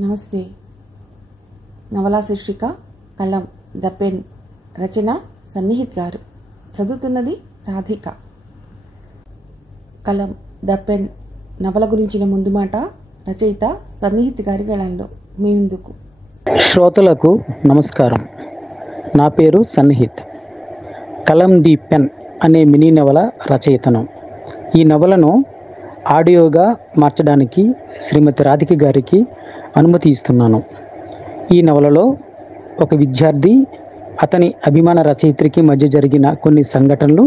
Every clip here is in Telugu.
నమస్తే. నవలా శీర్షిక కలం ద పెన్. రచన సన్నిహిత్ గారు. చదువుతున్నది రాధిక. కలం ద పెన్ నవల గురించిన ముందు మాట రచయిత సన్నిహిత్ గారి గళంలో మీ ముందుకు. శ్రోతలకు నమస్కారం. నా పేరు సన్నిహిత్. కలం ది పెన్ అనే మినీ నవల రచయితను. ఈ నవలను ఆడియోగా మార్చడానికి శ్రీమతి రాధిక గారికి అనుమతి ఇస్తున్నాను. ఈ నవలలో ఒక విద్యార్థి, అతని అభిమాన రచయిత్రికి మధ్య జరిగిన కొన్ని సంఘటనలు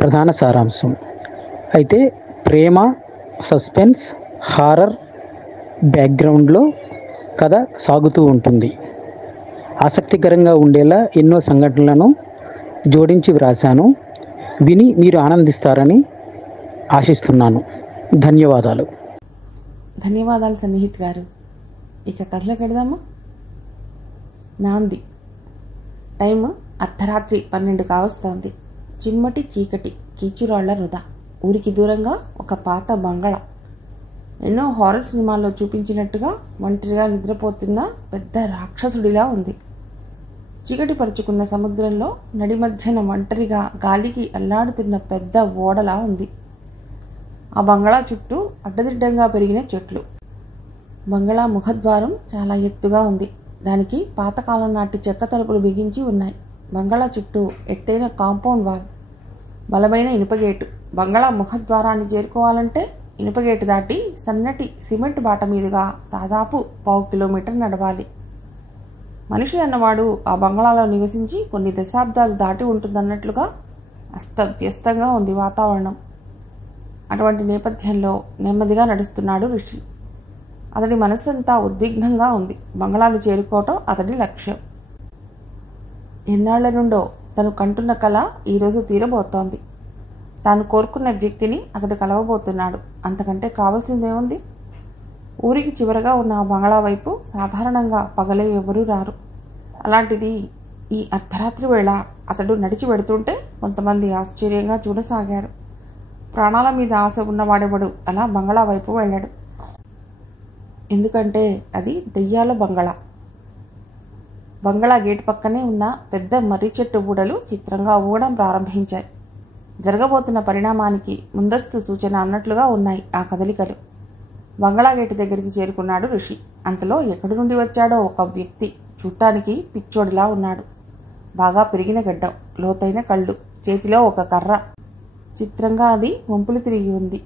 ప్రధాన సారాంశం. అయితే ప్రేమ, సస్పెన్స్, హారర్ బ్యాక్గ్రౌండ్లో కథ సాగుతూ ఉంటుంది. ఆసక్తికరంగా ఉండేలా ఎన్నో సంఘటనలను జోడించి వ్రాశాను. విని మీరు ఆనందిస్తారని ఆశిస్తున్నాను. ధన్యవాదాలు. ధన్యవాదాలు సన్నిహిత్ గారు. ఇక కథలో పెడదామా? నాంది. టైం అర్ధరాత్రి 12 కావస్తోంది. చిమ్మటి చీకటి, కీచురాళ్ల వృధా. ఊరికి దూరంగా ఒక పాత బంగళా. ఎన్నో హారర్ సినిమాల్లో చూపించినట్టుగా ఒంటరిగా నిద్రపోతున్న పెద్ద రాక్షసుడిలా ఉంది. చీకటి పరుచుకున్న సముద్రంలో నడి మధ్యన ఒంటరిగా గాలికి అల్లాడుతున్న పెద్ద ఓడలా ఉంది. ఆ బంగళా చుట్టూ అడ్డదిడ్డంగా పెరిగిన చెట్లు. బంగళా ముఖద్వారం చాలా ఎత్తుగా ఉంది. దానికి పాతకాలం నాటి చెక్క తలుపులు బిగించి ఉన్నాయి. బంగళా చుట్టూ ఎత్తైన కాంపౌండ్ వాల్, బలమైన ఇనుపగేటు. బంగళా ముఖద్వారాన్ని చేరుకోవాలంటే ఇనుపగేటు దాటి సన్నటి సిమెంట్ బాట మీదుగా దాదాపు 1/2 కిలోమీటర్ నడవాలి. మనిషి అన్నవాడు ఆ బంగళాలో నివసించి కొన్ని దశాబ్దాలు దాటి ఉంటుందన్నట్లుగా అస్తవ్యస్తంగా ఉంది వాతావరణం. అటువంటి నేపథ్యంలో నెమ్మదిగా నడుస్తున్నాడు ఋషి. అతడి మనస్సంతా ఉద్విగ్నంగా ఉంది. బంగళాలు చేరుకోవటం అతడి లక్ష్యం. ఎన్నాళ్ల నుండో తను కంటున్న కళ ఈరోజు తీరబోతోంది. తాను కోరుకున్న వ్యక్తిని అతడు కలవబోతున్నాడు. అంతకంటే కావాల్సిందేముంది? ఊరికి చివరగా ఉన్న ఆ బంగళా వైపు సాధారణంగా పగలే ఎవరూ రారు. అలాంటిది ఈ అర్ధరాత్రి వేళ అతడు నడిచి వెడుతుంటే కొంతమంది ఆశ్చర్యంగా చూడసాగారు. ప్రాణాల మీద ఆశ ఉన్నవాడెవడు అలా బంగళా వైపు వెళ్ళాడు. ఎందుకంటే అది దెయ్యాల బంగళా. బంగళా గేటు పక్కనే ఉన్న పెద్ద మర్రి చెట్టు ఊడలు చిత్రంగా ఊగడం ప్రారంభించాయి. జరగబోతున్న పరిణామానికి ముందస్తు సూచన అన్నట్లుగా ఉన్నాయి ఆ కదలికలు. బంగళా గేటు దగ్గరికి చేరుకున్నాడు ఋషి. అంతలో ఎక్కడి నుండి వచ్చాడో ఒక వ్యక్తి. చూడటానికి పిచ్చోడిలా ఉన్నాడు. బాగా పెరిగిన గడ్డం, లోతైన కళ్ళు, చేతిలో ఒక కర్ర. చిత్రంగా అది వంపులు తిరిగి ఉంది.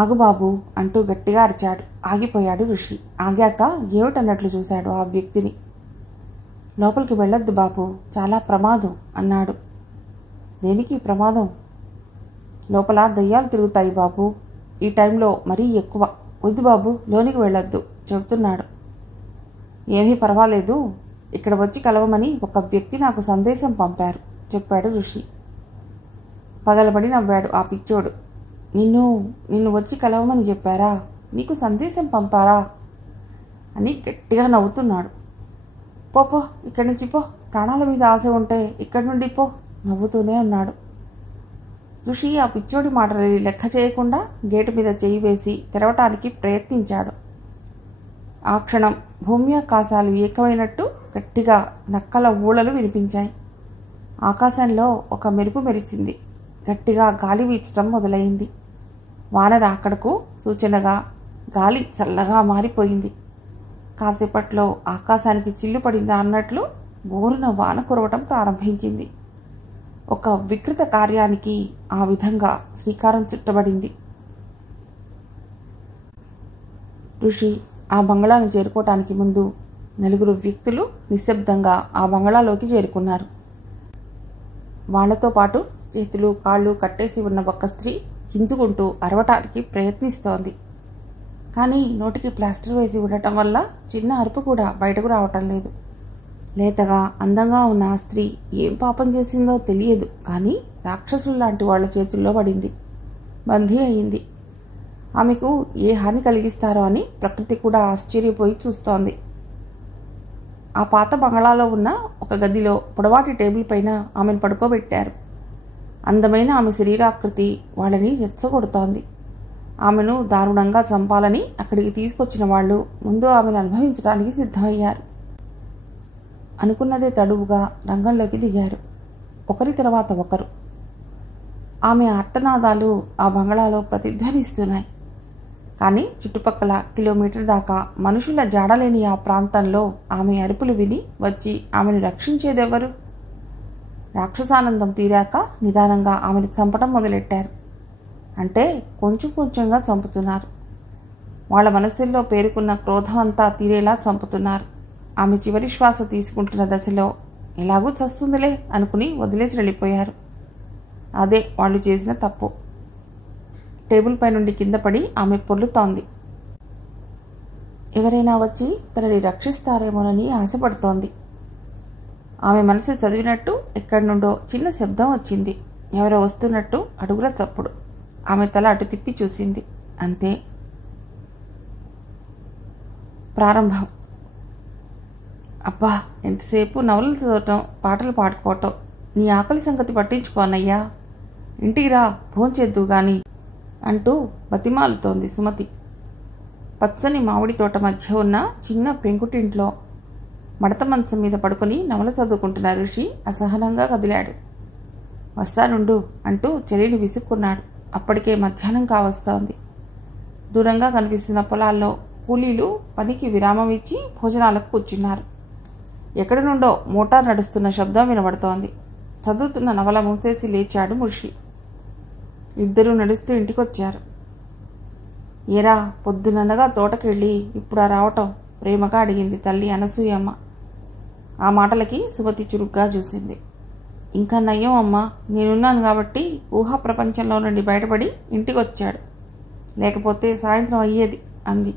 ఆగు బాబు అంటూ గట్టిగా అరిచాడు. ఆగిపోయాడు ఋషి. ఆగాక ఏమిటన్నట్లు చూశాడు ఆ వ్యక్తిని. లోపలికి వెళ్ళొద్దు బాబు, చాలా ప్రమాదం అన్నాడు. దేనికి ప్రమాదం? లోపల దయ్యాలు తిరుగుతాయి బాబు, ఈ టైంలో మరీ ఎక్కువ. వద్దు బాబు, లోనికి వెళ్ళొద్దు చెబుతున్నాడు. ఏమీ పర్వాలేదు, ఇక్కడ వచ్చి కలవమని ఒక వ్యక్తి నాకు సందేశం పంపారు చెప్పాడు ఋషి. పగలబడి నవ్వాడు ఆ పిచ్చోడు. నిన్ను వచ్చి కలవమని చెప్పారా? నీకు సందేశం పంపారా అని గట్టిగా నవ్వుతున్నాడు. పో, ఇక్కడి నుంచి పో, ప్రాణాల మీద ఆశ ఉంటే ఇక్కడి నుండి పో నవ్వుతూనే ఉన్నాడు. ఋషి ఆ పిచ్చోడి మాటలు లెక్క చేయకుండా గేటు మీద చేయి వేసి తెరవటానికి ప్రయత్నించాడు. ఆ క్షణం భూమ్యాకాశాలు ఏకమైనట్టు గట్టిగా నక్కల ఊళలు వినిపించాయి. ఆకాశంలో ఒక మెరుపు మెరిసింది. గట్టిగా గాలి వీచడం మొదలైంది. వాన రాకడకు సూచనగా గాలి చల్లగా మారిపోయింది. కాసేపట్లో ఆకాశానికి చిల్లు పడిందా అన్నట్లు బోరున వాన కురవటం ప్రారంభించింది. ఒక వికృత కార్యానికి ఆ విధంగా శ్రీకారం చుట్టబడింది. ఋషి ఆ బంగళాను చేరుకోవటానికి ముందు 4 వ్యక్తులు నిశ్శబ్దంగా ఆ బంగళాలోకి చేరుకున్నారు. వాళ్లతో పాటు చేతులు కాళ్ళు కట్టేసి ఉన్న ఒక స్త్రీ గింజుకుంటూ అరవటానికి ప్రయత్నిస్తోంది. కానీ నోటికి ప్లాస్టర్ వేసి ఉండటం వల్ల చిన్న అరుపు కూడా బయటకు రావటం లేదు. లేతగా అందంగా ఉన్న ఆ స్త్రీ ఏం పాపం చేసిందో తెలియదు, కానీ రాక్షసులు లాంటి వాళ్ల చేతుల్లో పడింది. బందీ అయింది. ఆమెకు ఏ హాని కలిగిస్తారో అని ప్రకృతి కూడా ఆశ్చర్యపోయి చూస్తోంది. ఆ పాత బంగళాలో ఉన్న ఒక గదిలో పొడవాటి టేబుల్ పైన ఆమెను పడుకోబెట్టారు. అందమైన ఆమె శరీరాకృతి వాళ్ళని రెచ్చగొడుతోంది. ఆమెను దారుణంగా చంపాలని అక్కడికి తీసుకొచ్చిన వాళ్ళు ముందు ఆమెను అనుభవించడానికి సిద్ధమయ్యారు. అనుకున్నదే తడువుగా రంగంలోకి దిగారు, ఒకరి తర్వాత ఒకరు. ఆమె ఆర్తనాదాలు ఆ బంగళాలో ప్రతిధ్వనిస్తున్నాయి. కానీ చుట్టుపక్కల కిలోమీటర్ దాకా మనుషుల జాడలేని ఆ ప్రాంతంలో ఆమె అరుపులు విని వచ్చి ఆమెను రక్షించేదెవరు? రాక్షసానందం తీరాక నిదానంగా ఆమెను చంపడం మొదలెట్టారు. అంటే కొంచెం కొంచెంగా చంపుతున్నారు. వాళ్ళ మనస్సుల్లో పేరుకున్న క్రోధం అంతా తీరేలా చంపుతున్నారు. ఆమె చివరి శ్వాస తీసుకుంటున్న దశలో ఎలాగూ చస్తుందిలే అనుకుని వదిలేసి వెళ్ళిపోయారు. అదే వాళ్ళు చేసిన తప్పు. టేబుల్ పై నుండి కింద పడి ఆమె పొర్లుతోంది. ఎవరైనా వచ్చి తనని రక్షిస్తారేమోనని ఆశపడుతోంది. ఆమె మనసు చదివినట్టు ఎక్కడి నుండో చిన్న శబ్దం వచ్చింది. ఎవరో వస్తున్నట్టు అడుగుల చప్పుడు. ఆమె తల అటు తిప్పి చూసింది. అంతే. ప్రారంభం. అబ్బా, ఎంతసేపు నవలలు చదవటం, పాటలు పాడుకోవటం. నీ ఆకలి సంగతి పట్టించుకోనయ్యా, ఇంటికి రా, భోంచేద్దు గాని అంటూ బతిమాలుతోంది సుమతి. పచ్చని మామిడి తోట మధ్య ఉన్న చిన్న పెంకుటింట్లో మడత మంచం మీద పడుకుని నవల చదువుకుంటున్న ఋషి అసహనంగా కదిలాడు. వస్తానుండు అంటూ చెలిని విసుక్కున్నాడు. అప్పటికే మధ్యాహ్నం కావస్తోంది. దూరంగా కనిపిస్తున్న పొలాల్లో కూలీలు పనికి విరామం ఇచ్చి భోజనాలకు కూర్చున్నారు. ఎక్కడి నుండో మోటార్ నడుస్తున్న శబ్దం వినబడుతోంది. చదువుతున్న నవల మూసేసి లేచాడు ముషి. ఇద్దరూ నడుస్తూ ఇంటికొచ్చారు. ఏరా, పొద్దుననగా తోటకెళ్ళి ఇప్పుడా రావటం? ప్రేమగా అడిగింది తల్లి అనసూయమ్మ. ఆ మాటలకి సుమతి చురుగ్గా చూసింది. ఇంకా నయ్యం అమ్మా, నేనున్నాను కాబట్టి ఊహా ప్రపంచంలో నుండి బయటపడి ఇంటికొచ్చాడు, లేకపోతే సాయంత్రం అయ్యేది అంది.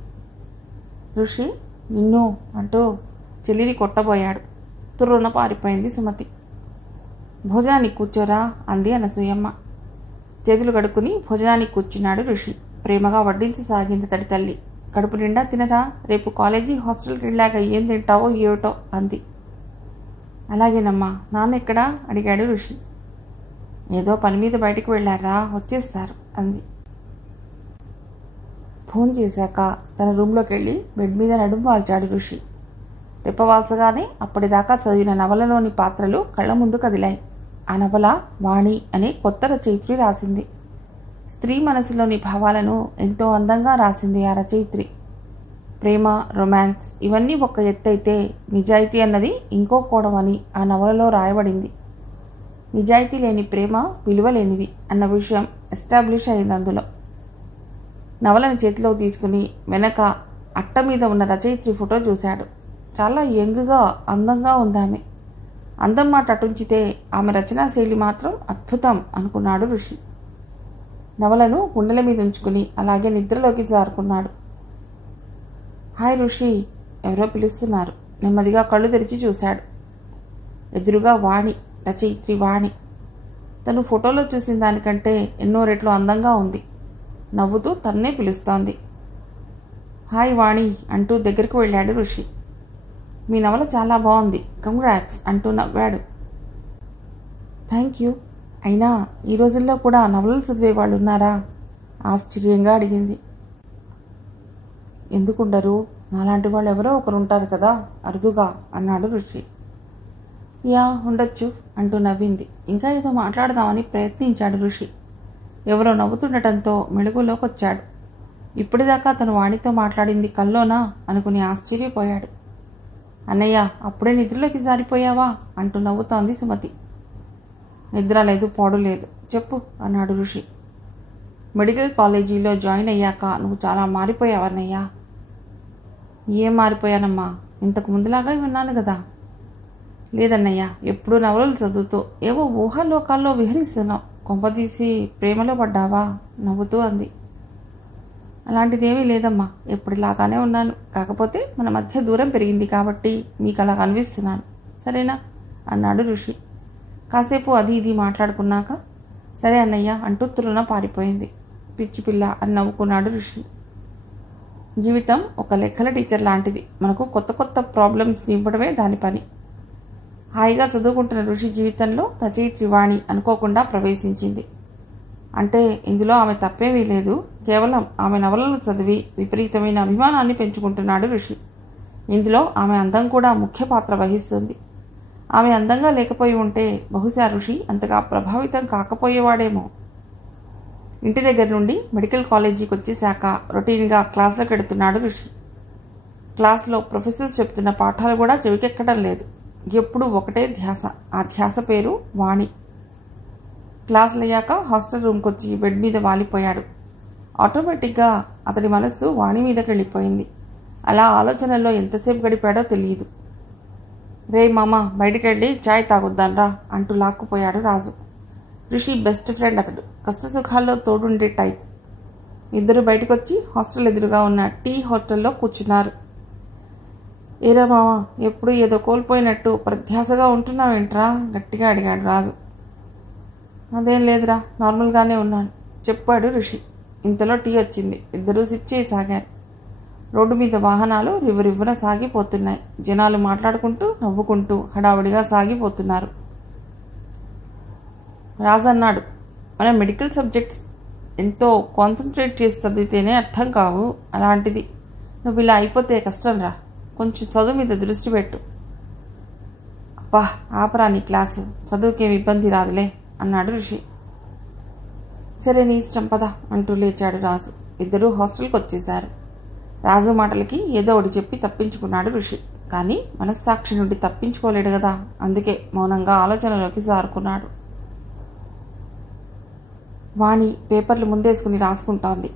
ఋషి నిన్ను అంటూ చెల్లిని కొట్టబోయాడు. తుర్రున పారిపోయింది సుమతి. భోజనానికి కూర్చోరా అంది అనసూయమ్మ. చేతులు కడుక్కుని భోజనానికి కూర్చున్నాడు ఋషి. ప్రేమగా వడ్డించసాగింది తడి తల్లి. కడుపు నిండా తినరా, రేపు కాలేజీ హాస్టల్కి వెళ్ళాక ఏం తింటావో ఏమిటో అంది. అలాగేనమ్మా. నాన్న ఎక్కడా అడిగాడు ఋషి. ఏదో పని మీద బయటికి వెళ్ళారా, వచ్చేస్తారు అంది. ఫోన్ చేశాక తన రూమ్లోకి వెళ్ళి బెడ్ మీద నడుము వాల్చాడు ఋషి. రెప్పవాల్చగానే అప్పటిదాకా చదివిన నవలలోని పాత్రలు కళ్ళ ముందు కదిలాయి. ఆ నవల వాణి అనే కొత్త రచయిత్రి రాసింది. స్త్రీ మనసులోని భావాలను ఎంతో అందంగా రాసింది ఆ రచయిత్రి. ప్రేమ, రొమాన్స్ ఇవన్నీ ఒక ఎత్తైతే నిజాయితీ అన్నది ఇంకో కోణం అని ఆ నవలలో రాయబడింది. నిజాయితీ లేని ప్రేమ విలువలేనిది అన్న విషయం ఎస్టాబ్లిష్ అయింది అందులో. నవలను చేతిలోకి తీసుకుని వెనక అట్ట మీద ఉన్న రచయిత్రి ఫోటో చూశాడు. చాలా యంగ్గా, అందంగా ఉందామె. అందం మాట అటుంచితే ఆమె రచనా శైలి మాత్రం అద్భుతం అనుకున్నాడు ఋషి. నవలను గుండెల మీద ఉంచుకుని అలాగే నిద్రలోకి జారుకున్నాడు. హాయ్ ఋషి, ఎవరో పిలుస్తున్నారు. నెమ్మదిగా కళ్ళు తెరిచి చూశాడు. ఎదురుగా వాణి, రచయిత్రి వాణి. తను ఫోటోలో చూసిన దానికంటే ఎన్నో రెట్లు అందంగా ఉంది. నవ్వుతూ తన్నే పిలుస్తోంది. హాయ్ వాణి అంటూ దగ్గరికి వెళ్ళాడు ఋషి. మీ నవల చాలా బాగుంది, కంగ్రాట్స్ అంటూ నవ్వాడు. Thank you. అయినా ఈ రోజుల్లో కూడా నవలలు చదివే వాళ్ళు ఉన్నారా? ఆశ్చర్యంగా అడిగింది. ఎందుకుండరు, నాలాంటి వాళ్ళు ఎవరో ఒకరు ఉంటారు కదా, అరుదుగా అన్నాడు ఋషి. యా, ఉండొచ్చు అంటూ నవ్వింది. ఇంకా ఏదో మాట్లాడదామని ప్రయత్నించాడు ఋషి. ఎవరో నవ్వుతుండటంతో మెళుగులోకి వచ్చాడు. ఇప్పటిదాకా తను వాణితో మాట్లాడింది కల్లోనా అనుకుని ఆశ్చర్యపోయాడు. అన్నయ్య, అప్పుడే నిద్రలోకి జారిపోయావా అంటూ నవ్వుతోంది సుమతి. నిద్ర లేదు, పోడు లేదు, చెప్పు అన్నాడు ఋషి. మెడికల్ కాలేజీలో జాయిన్ అయ్యాక నువ్వు చాలా మారిపోయావన్నయ్యా. ఏం మారిపోయానమ్మా, ఇంతకు ముందులాగా విన్నాను కదా. లేదన్నయ్య, ఎప్పుడూ నవలలు చదువుతూ ఏవో ఊహాలోకాల్లో విహరిస్తున్నావు. కొంపదీసి ప్రేమలో పడ్డావా నవ్వుతూ అంది. అలాంటిదేమీ లేదమ్మా, ఎప్పటిలాగానే ఉన్నాను. కాకపోతే మన మధ్య దూరం పెరిగింది కాబట్టి మీకు అలా కనిపిస్తున్నాను, సరేనా అన్నాడు ఋషి. కాసేపు అది ఇది మాట్లాడుకున్నాక సరే అన్నయ్య అంటూ తురున పారిపోయింది. పిచ్చి పిల్ల అని నవ్వుకున్నాడు ఋషి. జీవితం ఒక లెక్కల టీచర్ లాంటిది. మనకు కొత్త కొత్త ప్రాబ్లమ్స్ ఇవ్వడమే దాని పని. హాయిగా చదువుకుంటున్న ఋషి జీవితంలో రచయిత్రి వాణి అనుకోకుండా ప్రవేశించింది. అంటే ఇందులో ఆమె తప్పేమీ లేదు. కేవలం ఆమె నవలలు చదివి విపరీతమైన అభిమానాన్ని పెంచుకుంటున్నాడు ఋషి. ఇందులో ఆమె అందం కూడా ముఖ్య పాత్ర వహిస్తుంది. ఆమె అందంగా లేకపోయి ఉంటే బహుశా ఋషి అంతగా ప్రభావితం కాకపోయేవాడేమో. ఇంటి దగ్గర నుండి మెడికల్ కాలేజీకి వచ్చేశాక రొటీన్గా క్లాసులకు ఎడుతున్నాడు ఋషి. క్లాస్లో ప్రొఫెసర్స్ చెప్తున్న పాఠాలు కూడా చెవికెక్కడం లేదు. ఎప్పుడూ ఒకటే ధ్యాస. ఆ ధ్యాస పేరు వాణి. క్లాసులు అయ్యాక హాస్టల్ రూమ్కి వచ్చి బెడ్ మీద వాలిపోయాడు. ఆటోమేటిక్గా అతడి మనస్సు వాణి మీదకి వెళ్ళిపోయింది. అలా ఆలోచనల్లో ఎంతసేపు గడిపాడో తెలియదు. రే మామ, బయటికి వెళ్ళి చాయ్ తాగొద్దాన్రా అంటూ లాక్కుపోయాడు రాజు. ఋషి బెస్ట్ ఫ్రెండ్ అతడు. కష్టసుఖాల్లో తోడుండే టైప్. ఇద్దరు బయటకు వచ్చి హాస్టల్ ఎదురుగా ఉన్న టీ హోటల్లో కూర్చున్నారు. ఏరా మామ, ఎప్పుడు ఏదో కోల్పోయినట్టు ప్రధ్యాసగా ఉంటున్నావేంట్రా గట్టిగా అడిగాడు రాజు. అదేం లేదురా, నార్మల్గానే ఉన్నాను చెప్పాడు ఋషి. ఇంతలో టీ వచ్చింది. ఇద్దరూ సిప్ చేయి సాగారు. రోడ్డు మీద వాహనాలు రివ్వురివ్వున సాగిపోతున్నాయి. జనాలు మాట్లాడుకుంటూ నవ్వుకుంటూ హడావుడిగా సాగిపోతున్నారు. రాజు అన్నాడు, మన మెడికల్ సబ్జెక్ట్స్ ఎంతో కాన్సన్ట్రేట్ చేసి చదివితేనే అర్థం కావు. అలాంటిది నువ్వు ఇలా అయిపోతే కష్టం రా. కొంచెం చదువు మీద దృష్టి పెట్టు. అబ్బా ఆపరా నీ క్లాసు, చదువుకేం ఇబ్బంది రాదులే అన్నాడు ఋషి. సరే నీ ఇష్టం పద అంటూ లేచాడు రాజు. ఇద్దరూ హాస్టల్కి వచ్చేశారు. రాజు మాటలకి ఏదో ఒకటి చెప్పి తప్పించుకున్నాడు ఋషి. కానీ మనస్సాక్షి నుండి తప్పించుకోలేడు కదా. అందుకే మౌనంగా ఆలోచనలోకి జారుకున్నాడు. వాణి పేపర్లు ముందేసుకుని రాసుకుంటోంది.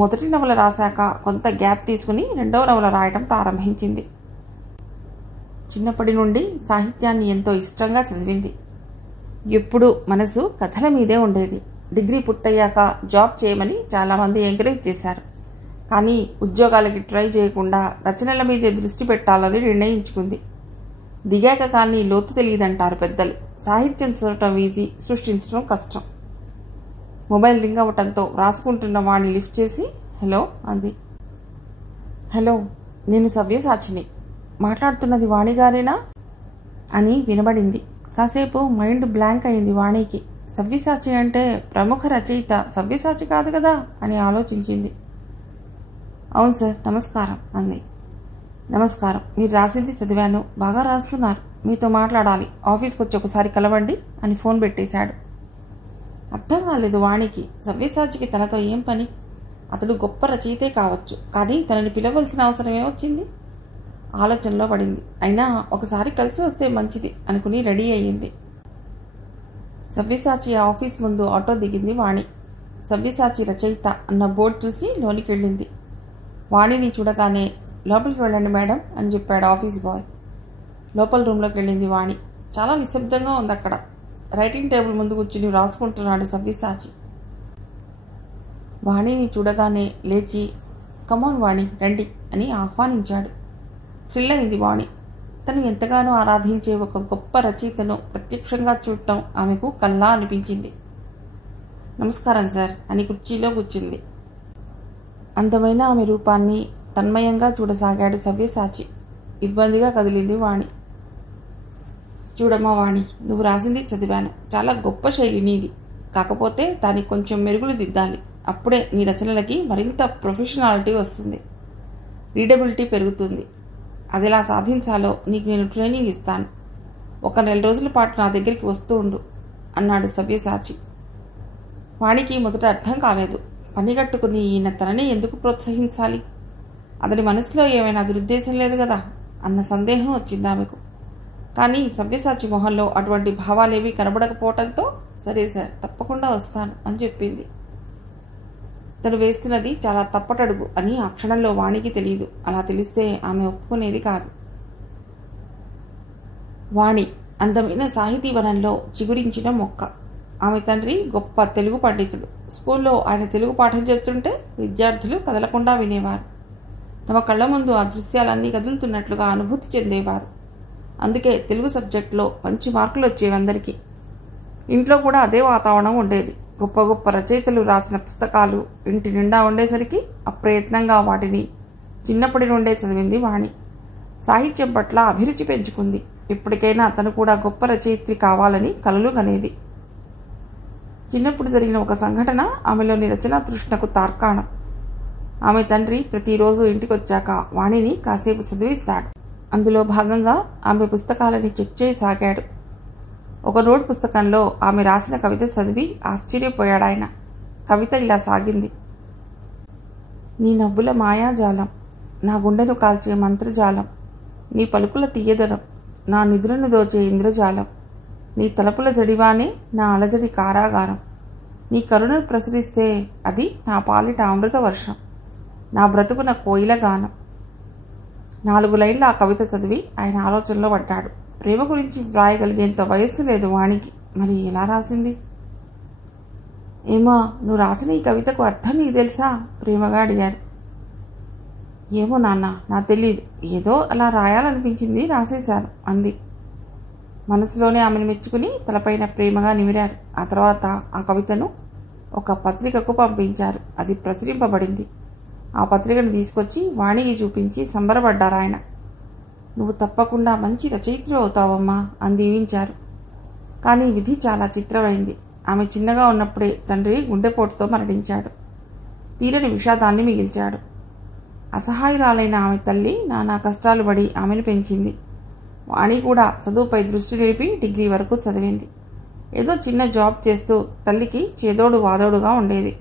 మొదటి నవల రాశాక కొంత గ్యాప్ తీసుకుని రెండవ నవల రాయడం ప్రారంభించింది. చిన్నప్పటి నుండి సాహిత్యాన్ని ఎంతో ఇష్టంగా చదివింది. ఎప్పుడూ మనసు కథల మీదే ఉండేది. డిగ్రీ పూర్తయ్యాక జాబ్ చేయమని చాలామంది ఎంకరేజ్ చేశారు. కానీ ఉద్యోగాలకి ట్రై చేయకుండా రచనల మీదే దృష్టి పెట్టాలని నిర్ణయించుకుంది. దిగాక కానీ లోతు తెలియదంటారు పెద్దలు. సాహిత్యం చూడటం ఈజీ, సృష్టించడం కష్టం. మొబైల్ రింగ్ అవ్వటంతో రాసుకుంటున్న వాణ్ణి లిఫ్ట్ చేసి హలో అంది. హలో, నేను సవ్యసాచిని. మాట్లాడుతున్నది వాణిగారేనా అని వినబడింది. కాసేపు మైండ్ బ్లాంక్ అయింది వాణికి. సవ్యసాచి అంటే ప్రముఖ రచయిత సవ్యసాచి కాదు కదా అని ఆలోచించింది. అవును సార్, నమస్కారం అంది. నమస్కారం, మీరు రాసింది చదివాను, బాగా రాస్తున్నారు, మీతో మాట్లాడాలి, ఆఫీస్కి వచ్చి ఒకసారి కలవండి అని ఫోన్ పెట్టేశాడు. అర్థం కాలేదు వాణికి. సవ్యసాచికి తనతో ఏం పని? అతడు గొప్ప రచయితే కావచ్చు, కానీ తనని పిలవలసిన అవసరం ఏమొచ్చింది? ఆలోచనలో పడింది. అయినా ఒకసారి కలిసి వస్తే మంచిది అనుకుని రెడీ అయ్యింది. సవ్యసాచి ఆఫీస్ ముందు ఆటో దిగింది వాణి. సవ్యసాచి రచయిత అన్న బోర్డు చూసి లోనికి వెళ్ళింది. వాణిని చూడగానే లోపలికి వెళ్ళండి మేడం అని చెప్పాడు ఆఫీస్ బాయ్. లోపల రూమ్లోకి వెళ్ళింది వాణి. చాలా నిశ్శబ్దంగా ఉంది అక్కడ. రైటింగ్ టేబుల్ ముందు కూర్చుని రాసుకుంటున్నాడు సవ్యసాచి. వాణిని చూడగానే లేచి కమాన్ వాణి రండి అని ఆహ్వానించాడు. థ్రిల్ అయింది వాణి. తను ఎంతగానో ఆరాధించే ఒక గొప్ప రచయితను ప్రత్యక్షంగా చూడటం ఆమెకు కల్లా అనిపించింది. నమస్కారం సార్ అని కుర్చీలో కూర్చుంది. అందమైన ఆమె రూపాన్ని తన్మయంగా చూడసాగాడు సవ్యసాచి. ఇబ్బందిగా కదిలింది వాణి. చూడమ్మా వాణి, నువ్వు రాసింది చదివాను, చాలా గొప్ప శైలి నీది. కాకపోతే దానికి కొంచెం మెరుగులు దిద్దాలి. అప్పుడే నీ రచనలకి మరింత ప్రొఫెషనాలిటీ వస్తుంది, రీడబిలిటీ పెరుగుతుంది. అది ఎలా సాధించాలో నీకు నేను ట్రైనింగ్ ఇస్తాను. 1 నెల రోజుల పాటు నా దగ్గరికి వస్తూ ఉండు అన్నాడు సవ్యసాచి. వాణికి మొదట అర్థం కాలేదు. పని కట్టుకుని ఈయన తనని ఎందుకు ప్రోత్సహించాలి? అతడి మనసులో ఏమైనా దురుద్దేశం లేదు కదా అన్న సందేహం వచ్చింది ఆమెకు. కానీ సవ్యసాచి మొహంలో అటువంటి భావాలేవీ కనబడకపోవడంతో సరే సార్, తప్పకుండా వస్తాను అని చెప్పింది. తను వేస్తున్నది చాలా తప్పటడుగు అని ఆ క్షణంలో వాణికి తెలియదు. అలా తెలిస్తే ఆమె ఒప్పుకునేది కాదు. వాణి అందమైన సాహితీ వనంలో చిగురించిన మొక్క. ఆమె తండ్రి గొప్ప తెలుగు పండితుడు. స్కూల్లో ఆయన తెలుగు పాఠం చెప్తుంటే విద్యార్థులు కదలకుండా వినేవారు. తమ కళ్ళ ముందు ఆ దృశ్యాలన్నీ కదులుతున్నట్లుగా అనుభూతి చెందేవారు. అందుకే తెలుగు సబ్జెక్టులో మంచి మార్కులు వచ్చేవి అందరికీ. ఇంట్లో కూడా అదే వాతావరణం ఉండేది. గొప్ప గొప్ప రచయితలు రాసిన పుస్తకాలు ఇంటి నిండా ఉండేసరికి అప్రయత్నంగా వాటిని చిన్నప్పటి నుండే చదివింది వాణి. సాహిత్యం పట్ల అభిరుచి పెంచుకుంది. ఇప్పటికైనా తను కూడా గొప్ప రచయిత్రి కావాలని కలలు కనేది. చిన్నప్పుడు జరిగిన ఒక సంఘటన ఆమెలోని రచనా తృష్ణకు తార్కాణం. ఆమె తండ్రి ప్రతిరోజు ఇంటికొచ్చాక వాణిని కాసేపు చదివిస్తాడు. అందులో భాగంగా ఆమె పుస్తకాలని చెక్ చేయసాగాడు. ఒక నోట్ పుస్తకంలో ఆమె రాసిన కవిత చదివి ఆశ్చర్యపోయాడాయన. కవిత ఇలా సాగింది: నీ నవ్వుల మాయాజాలం, నా గుండెను కాల్చే మంత్రజాలం, నీ పలుకుల తీయదనం, నా నిధులను దోచే ఇంద్రజాలం, నీ తలపుల జడివానే నా అలజడి కారాగారం, నీ కరుణను ప్రసరిస్తే అది నా పాలిట అమృత వర్షం, నా బ్రతుకున కోయిల గానం. 4 లైన్ల ఆ కవిత చదివి ఆయన ఆలోచనలో పడ్డాడు. ప్రేమ గురించి వ్రాయగలిగేంత వయస్సు లేదు వాణికి. మరి ఎలా రాసింది? ఏమా, నువ్వు రాసిన ఈ కవితకు అర్థం నీకు తెలుసా? ప్రేమగా అడిగారు. ఏమో నాన్న, నాకు తెలియదు. ఏదో అలా రాయాలనిపించింది, రాసేశాను అంది. మనసులోనే ఆమెను మెచ్చుకుని తలపైన ప్రేమగా నిమిరారు. ఆ తర్వాత ఆ కవితను ఒక పత్రికకు పంపించారు. అది ప్రచురింపబడింది. ఆ పత్రికను తీసుకొచ్చి వాణికి చూపించి సంబరపడ్డారాయన. నువ్వు తప్పకుండా మంచి రచయిత్రి అవుతావమ్మా అని దీవించారు. కానీ విధి చాలా చిత్రమైంది. ఆమె చిన్నగా ఉన్నప్పుడే తండ్రి గుండెపోటుతో మరణించాడు. తీరని విషాదాన్ని మిగిల్చాడు. అసహాయురాలైన ఆమె తల్లి నానా కష్టాలు పడి ఆమెను పెంచింది. వాణి కూడా చదువుపై దృష్టి నిలిపి డిగ్రీ వరకు చదివింది. ఏదో చిన్న జాబ్ చేస్తూ తల్లికి చేదోడు వాదోడుగా ఉండేది.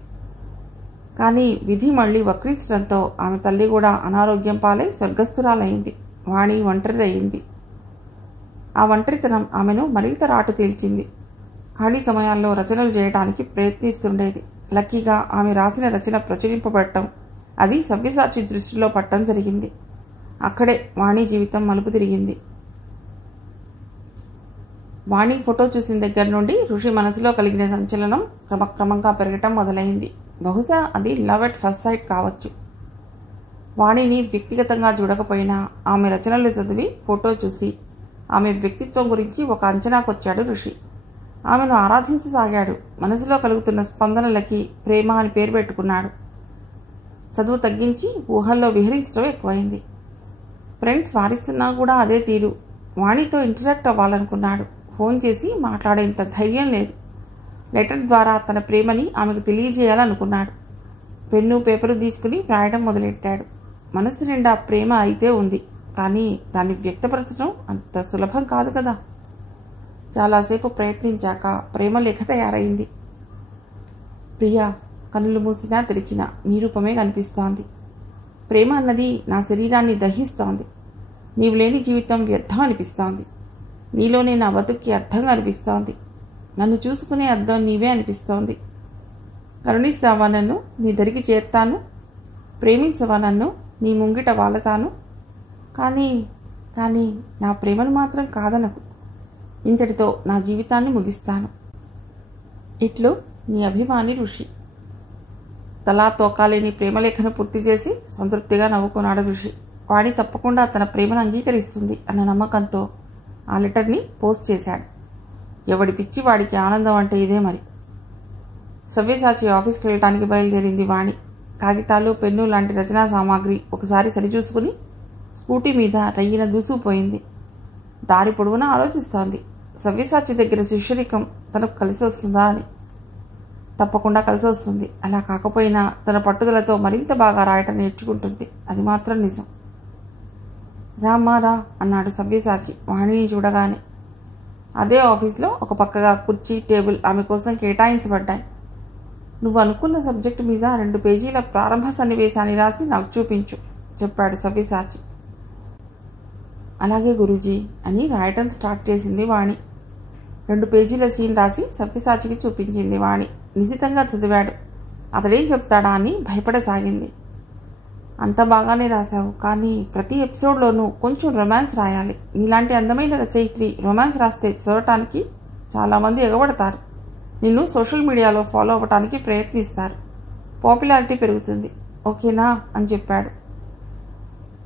కానీ విధి మళ్లీ వక్రించడంతో ఆమె తల్లి కూడా అనారోగ్యం పాలై స్వర్గస్థురాలైంది. వాణి ఒంటరిదయింది. ఆ ఒంటరితనం ఆమెను మరింత రాటు తేల్చింది. ఖాళీ సమయాల్లో రచనలు చేయడానికి ప్రయత్నిస్తుండేది. లక్కీగా ఆమె రాసిన రచన ప్రచురింపబడటం, అది సవ్యసాచి దృష్టిలో పట్టడం జరిగింది. అక్కడే వాణి జీవితం మలుపు తిరిగింది. వాణి ఫోటో చూసిన దగ్గర నుండి ఋషి మనసులో కలిగిన సంచలనం క్రమక్రమంగా పెరగటం మొదలైంది. బహుశా అది లవ్ ఎట్ ఫస్ట్ సైట్ కావచ్చు. వాణిని వ్యక్తిగతంగా చూడకపోయినా ఆమె రచనలు చదివి ఫోటో చూసి ఆమె వ్యక్తిత్వం గురించి ఒక అంచనాకొచ్చాడు ఋషి. ఆమెను ఆరాధించసాగాడు. మనసులో కలుగుతున్న స్పందనలకి ప్రేమ అని పేరు పెట్టుకున్నాడు. చదువు తగ్గించి ఊహల్లో విహరించడం ఎక్కువైంది. ఫ్రెండ్స్ వారిస్తున్నా కూడా అదే తీరు. వాణితో ఇంటరాక్ట్ అవ్వాలనుకున్నాడు. ఫోన్ చేసి మాట్లాడేంత ధైర్యం లేదు. లెటర్ ద్వారా తన ప్రేమని ఆమెకు తెలియజేయాలనుకున్నాడు. పెన్ను పేపరు తీసుకుని వ్రాయడం మొదలెట్టాడు. మనసు నిండా ప్రేమ అయితే ఉంది, కానీ దాన్ని వ్యక్తపరచడం అంత సులభం కాదు కదా. చాలాసేపు ప్రయత్నించాక ప్రేమ లేఖ తయారైంది. ప్రియా, కనులు మూసినా తెరిచినా నీ రూపమే కనిపిస్తోంది. ప్రేమ అన్నది నా శరీరాన్ని దహిస్తోంది. నీవు లేని జీవితం వ్యర్థం అనిపిస్తోంది. నీలోనే నా బతుక్కి అర్థంగా అనిపిస్తోంది. నన్ను చూసుకునే అర్థం నీవే అనిపిస్తోంది. కరుణిస్తావా నన్ను? నీ దరికి చేరుతాను. ప్రేమించవా నన్ను? నీ ముంగిట వాలతాను. కానీ నా ప్రేమను మాత్రం కాదనకు. ఇంతటితో నా జీవితాన్ని ముగిస్తాను. ఇట్లు నీ అభిమాని ఋషి. తలా తోకాలేని ప్రేమలేఖను పూర్తి చేసి సంతృప్తిగా నవ్వుకున్నాడు ఋషి. వాణి తప్పకుండా తన ప్రేమను అంగీకరిస్తుంది అన్న నమ్మకంతో ఆ లెటర్ని పోస్ట్ చేశాడు. ఎవడి పిచ్చి వాడికి ఆనందం అంటే ఇదే మరి. సవ్యసాచి ఆఫీస్కి వెళ్ళటానికి బయలుదేరింది వాణి. కాగితాలు, పెన్ను లాంటి రచనా సామాగ్రి ఒకసారి సరిచూసుకుని స్కూటీ మీద రయ్యిన దూసుకుపోయింది. దారి పొడవునా ఆలోచిస్తోంది. సవ్యసాచి దగ్గర శిష్యరికం తనకు కలిసి వస్తుందా అని. తప్పకుండా కలిసి వస్తుంది. అలా కాకపోయినా తన పట్టుదలతో మరింత బాగా రాయటం నేర్చుకుంటుంది. అది మాత్రం నిజం. రామ్మా రా అన్నాడు సవ్యసాచి వాణిని చూడగానే. అదే ఆఫీస్లో ఒక పక్కగా కుర్చీ, టేబుల్ ఆమె కోసం కేటాయించబడ్డాయి. నువ్వు అనుకున్న సబ్జెక్టు మీద 2 పేజీల ప్రారంభ సన్నివేశాన్ని రాసి నాకు చూపించు చెప్పాడు సవ్యసాచి. అలాగే గురూజీ అని రాయటం స్టార్ట్ చేసింది వాణి. 2 పేజీల సీన్ రాసి సవ్యసాచికి చూపించింది వాణి. నిశితంగా చదివాడు. అతడేం చెప్తాడా అని భయపడసాగింది. అంత బాగానే రాశావు, కానీ ప్రతి ఎపిసోడ్లోనూ కొంచెం రొమాన్స్ రాయాలి. నీలాంటి అందమైన రచయిత్రి రొమాన్స్ రాస్తే చదవటానికి చాలామంది ఎగబడతారు. నిన్ను సోషల్ మీడియాలో ఫాలో అవ్వటానికి ప్రయత్నిస్తారు. పాపులారిటీ పెరుగుతుంది. ఓకేనా అని చెప్పాడు.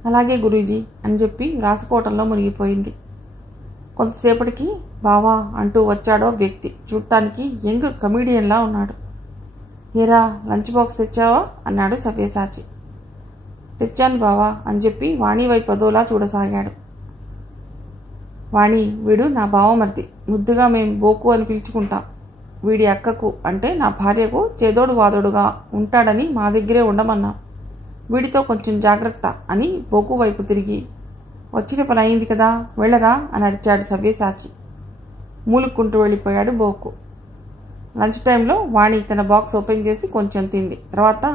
అలాగే గురూజీ అని చెప్పి రాసుకోవటంలో మునిగిపోయింది. కొంతసేపటికి బావా అంటూ వచ్చాడో వ్యక్తి. చూడటానికి యంగ్ కమీడియన్లా ఉన్నాడు. ఏరా, లంచ్ బాక్స్ తెచ్చావా అన్నాడు సవ్యసాచి. తెచ్చాను బావా అని చెప్పి వాణి వైపు అదోలా చూడసాగాడు. వాణి, వీడు నా బావమర్ది. ముద్దుగా మేం బోకు అని పిలుచుకుంటాం. వీడి అక్కకు అంటే నా భార్యకు చేదోడు వాదోడుగా ఉంటాడని మా దగ్గరే ఉండమన్నా. వీడితో కొంచెం జాగ్రత్త అని బోకు వైపు తిరిగి, వచ్చిన పని అయింది కదా వెళ్ళరా అని అరిచాడు సవ్యసాచి. మూలుక్కుంటూ వెళ్ళిపోయాడు బోకు. లంచ్ టైంలో వాణి తన బాక్స్ ఓపెన్ చేసి కొంచెం తింది. తర్వాత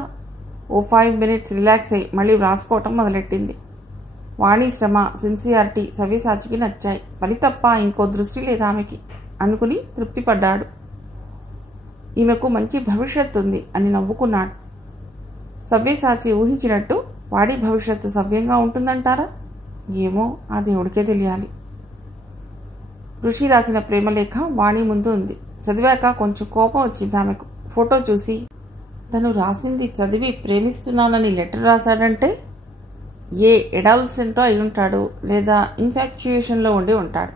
ఓ 5 minutes రిలాక్స్ అయ్యి మళ్ళీ వ్రాసుకోవటం మొదలెట్టింది. వాణి శ్రమ, సిన్సియారిటీ సవ్యసాచికి నచ్చాయి. పని తప్ప ఇంకో దృష్టి లేదు ఆమెకి అనుకుని తృప్తి పడ్డాడు. ఈమెకు మంచి భవిష్యత్తు ఉంది అని నవ్వుకున్నాడు. సవ్యసాచి ఊహించినట్టు వాడి భవిష్యత్తు సవ్యంగా ఉంటుందంటారా? ఏమో ఆ దేవుడికే తెలియాలి. ఋషి రాసిన ప్రేమలేఖ వాణి ముందు ఉంది. చదివాక కొంచెం కోపం వచ్చింది ఆమెకు. ఫోటో చూసి తను రాసింది చదివి ప్రేమిస్తున్నానని లెటర్ రాశాడంటే ఏ ఎడాల్సెంటో అయి ఉంటాడు, లేదా ఇన్ఫాక్చుయేషన్లో ఉండి ఉంటాడు.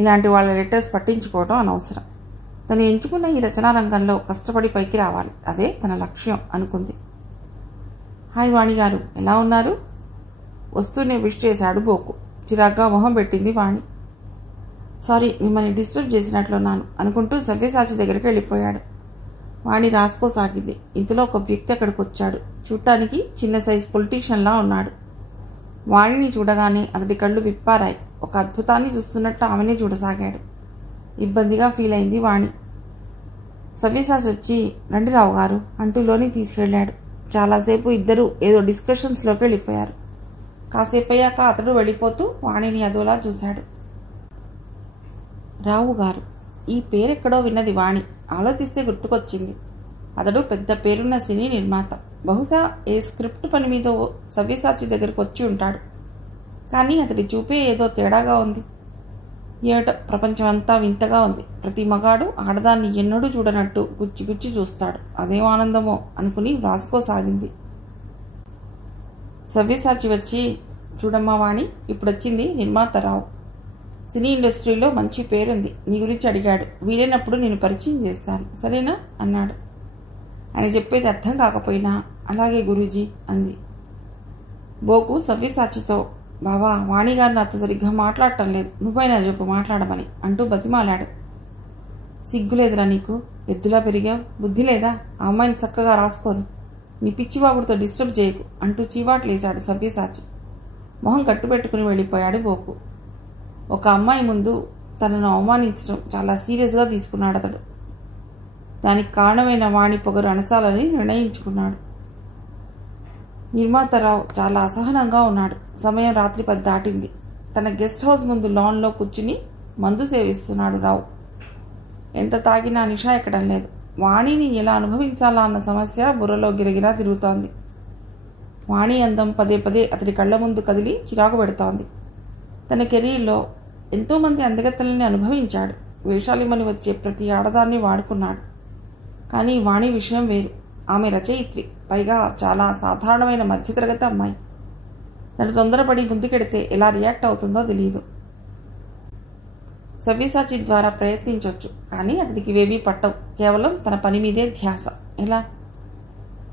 ఇలాంటి వాళ్ళ లెటర్స్ పట్టించుకోవడం అనవసరం. తను ఎంచుకున్న ఈ రచనా రంగంలో కష్టపడి పైకి రావాలి, అదే తన లక్ష్యం అనుకుంది. హాయ్ వాణి గారు, ఎలా ఉన్నారు? వస్తూనే విష్ చేశాడు బోకు. చిరాగ్గా మొహం పెట్టింది వాణి. సారీ, మిమ్మల్ని డిస్టర్బ్ చేసినట్లున్నాను అనుకుంటూ సవ్యసాచి దగ్గరికి వెళ్ళిపోయాడు. వాణి రాసుకోసాగింది. ఇంతలో ఒక వ్యక్తి అక్కడికి వచ్చాడు. చూడటానికి చిన్న సైజ్ పొలిటీషియన్లా ఉన్నాడు. వాణిని చూడగానే అతడి కళ్ళు విప్పారాయి. ఒక అద్భుతాన్ని చూస్తున్నట్టు ఆమెనే చూడసాగాడు. ఇబ్బందిగా ఫీల్ అయింది వాణి. సవ్యసాచి వచ్చి, రండి రావు గారు అంటూ లోని తీసుకెళ్లాడు. చాలాసేపు ఇద్దరూ ఏదో డిస్కషన్స్లోకి వెళ్ళిపోయారు. కాసేపు అయ్యాక అతడు వెళ్ళిపోతూ వాణిని అదోలా చూశాడు. రావు గారు, ఈ పేరెక్కడో విన్నది వాణి. ఆలోచిస్తే గుర్తుకొచ్చింది. అతడు పెద్ద పేరున్న సినీ నిర్మాత. బహుశా ఏ స్క్రిప్ట్ పని మీద సవ్యసాచి దగ్గరకు వచ్చి ఉంటాడు. కానీ అతడి చూపే ఏదో తేడాగా ఉంది. ఏటో ప్రపంచం అంతా వింతగా ఉంది. ప్రతి మగాడు ఆడదాన్ని ఎన్నడూ చూడనట్టు గుచ్చి గుచ్చి చూస్తాడు. అదేం ఆనందమో అనుకుని వ్రాసుకోసాగింది. సవ్యసాచి వచ్చి, చూడమ్మా వాణి, ఇప్పుడొచ్చింది నిర్మాత రావు. సినీ ఇండస్ట్రీలో మంచి పేరుంది. నీ గురించి అడిగాడు. వీలైనప్పుడు నేను పరిచయం చేస్తాను, సరేనా అన్నాడు. ఆయన చెప్పేది అర్థం కాకపోయినా అలాగే గురూజీ అంది. బోకు సవ్యసాచితో, బావా, వాణిగారు నాతో సరిగ్గా మాట్లాడటం లేదు, నువ్వైనా చెప్పు మాట్లాడమని అంటూ బతిమాలాడు. సిగ్గులేదురా నీకు? ఎద్దులా పెరిగావు, బుద్ధి లేదా? ఆ అమ్మాయిని చక్కగా రాసుకోను, నీ పిచ్చివాగుడితో డిస్టర్బ్ చేయకు అంటూ చీవాట్లేశాడు సవ్యసాచి. మొహం కట్టుపెట్టుకుని వెళ్ళిపోయాడు బోకు. ఒక అమ్మాయి ముందు తనను అవమానించడం చాలా సీరియస్గా తీసుకున్నాడు అతడు. దానికి కారణమైన వాణి పొగరు అణచాలని నిర్ణయించుకున్నాడు. నిర్మాతరావు చాలా అసహనంగా ఉన్నాడు. సమయం రాత్రి 10 దాటింది. తన గెస్ట్ హౌస్ ముందు లాన్లో కూర్చుని మందు సేవిస్తున్నాడు రావు. ఎంత తాగినా నిషా ఎక్కడం లేదు. వాణిని ఎలా అనుభవించాలా అన్న సమస్య బుర్రలో గిరగిరా తిరుగుతోంది. వాణి అందం పదే పదే అతడి కళ్ల ముందు కదిలి చిరాకు పెడుతోంది. తన కెరీర్లో ఎంతోమంది అందగత్తెలని అనుభవించాడు. వేషాలిమని వచ్చే ప్రతి ఆడదాన్ని వాడుకున్నాడు. కానీ వాణి విషయం వేరు. ఆమె రచయిత్రి, పైగా చాలా సాధారణమైన మధ్యతరగతి అమ్మాయి. తను తొందరపడి ముందుకెడితే ఎలా రియాక్ట్ అవుతుందో తెలియదు. సవ్యసాచి ద్వారా ప్రయత్నించవచ్చు, కానీ అతనికి ఇవేమీ పట్టవు. కేవలం తన పని మీదే ధ్యాస. ఎలా?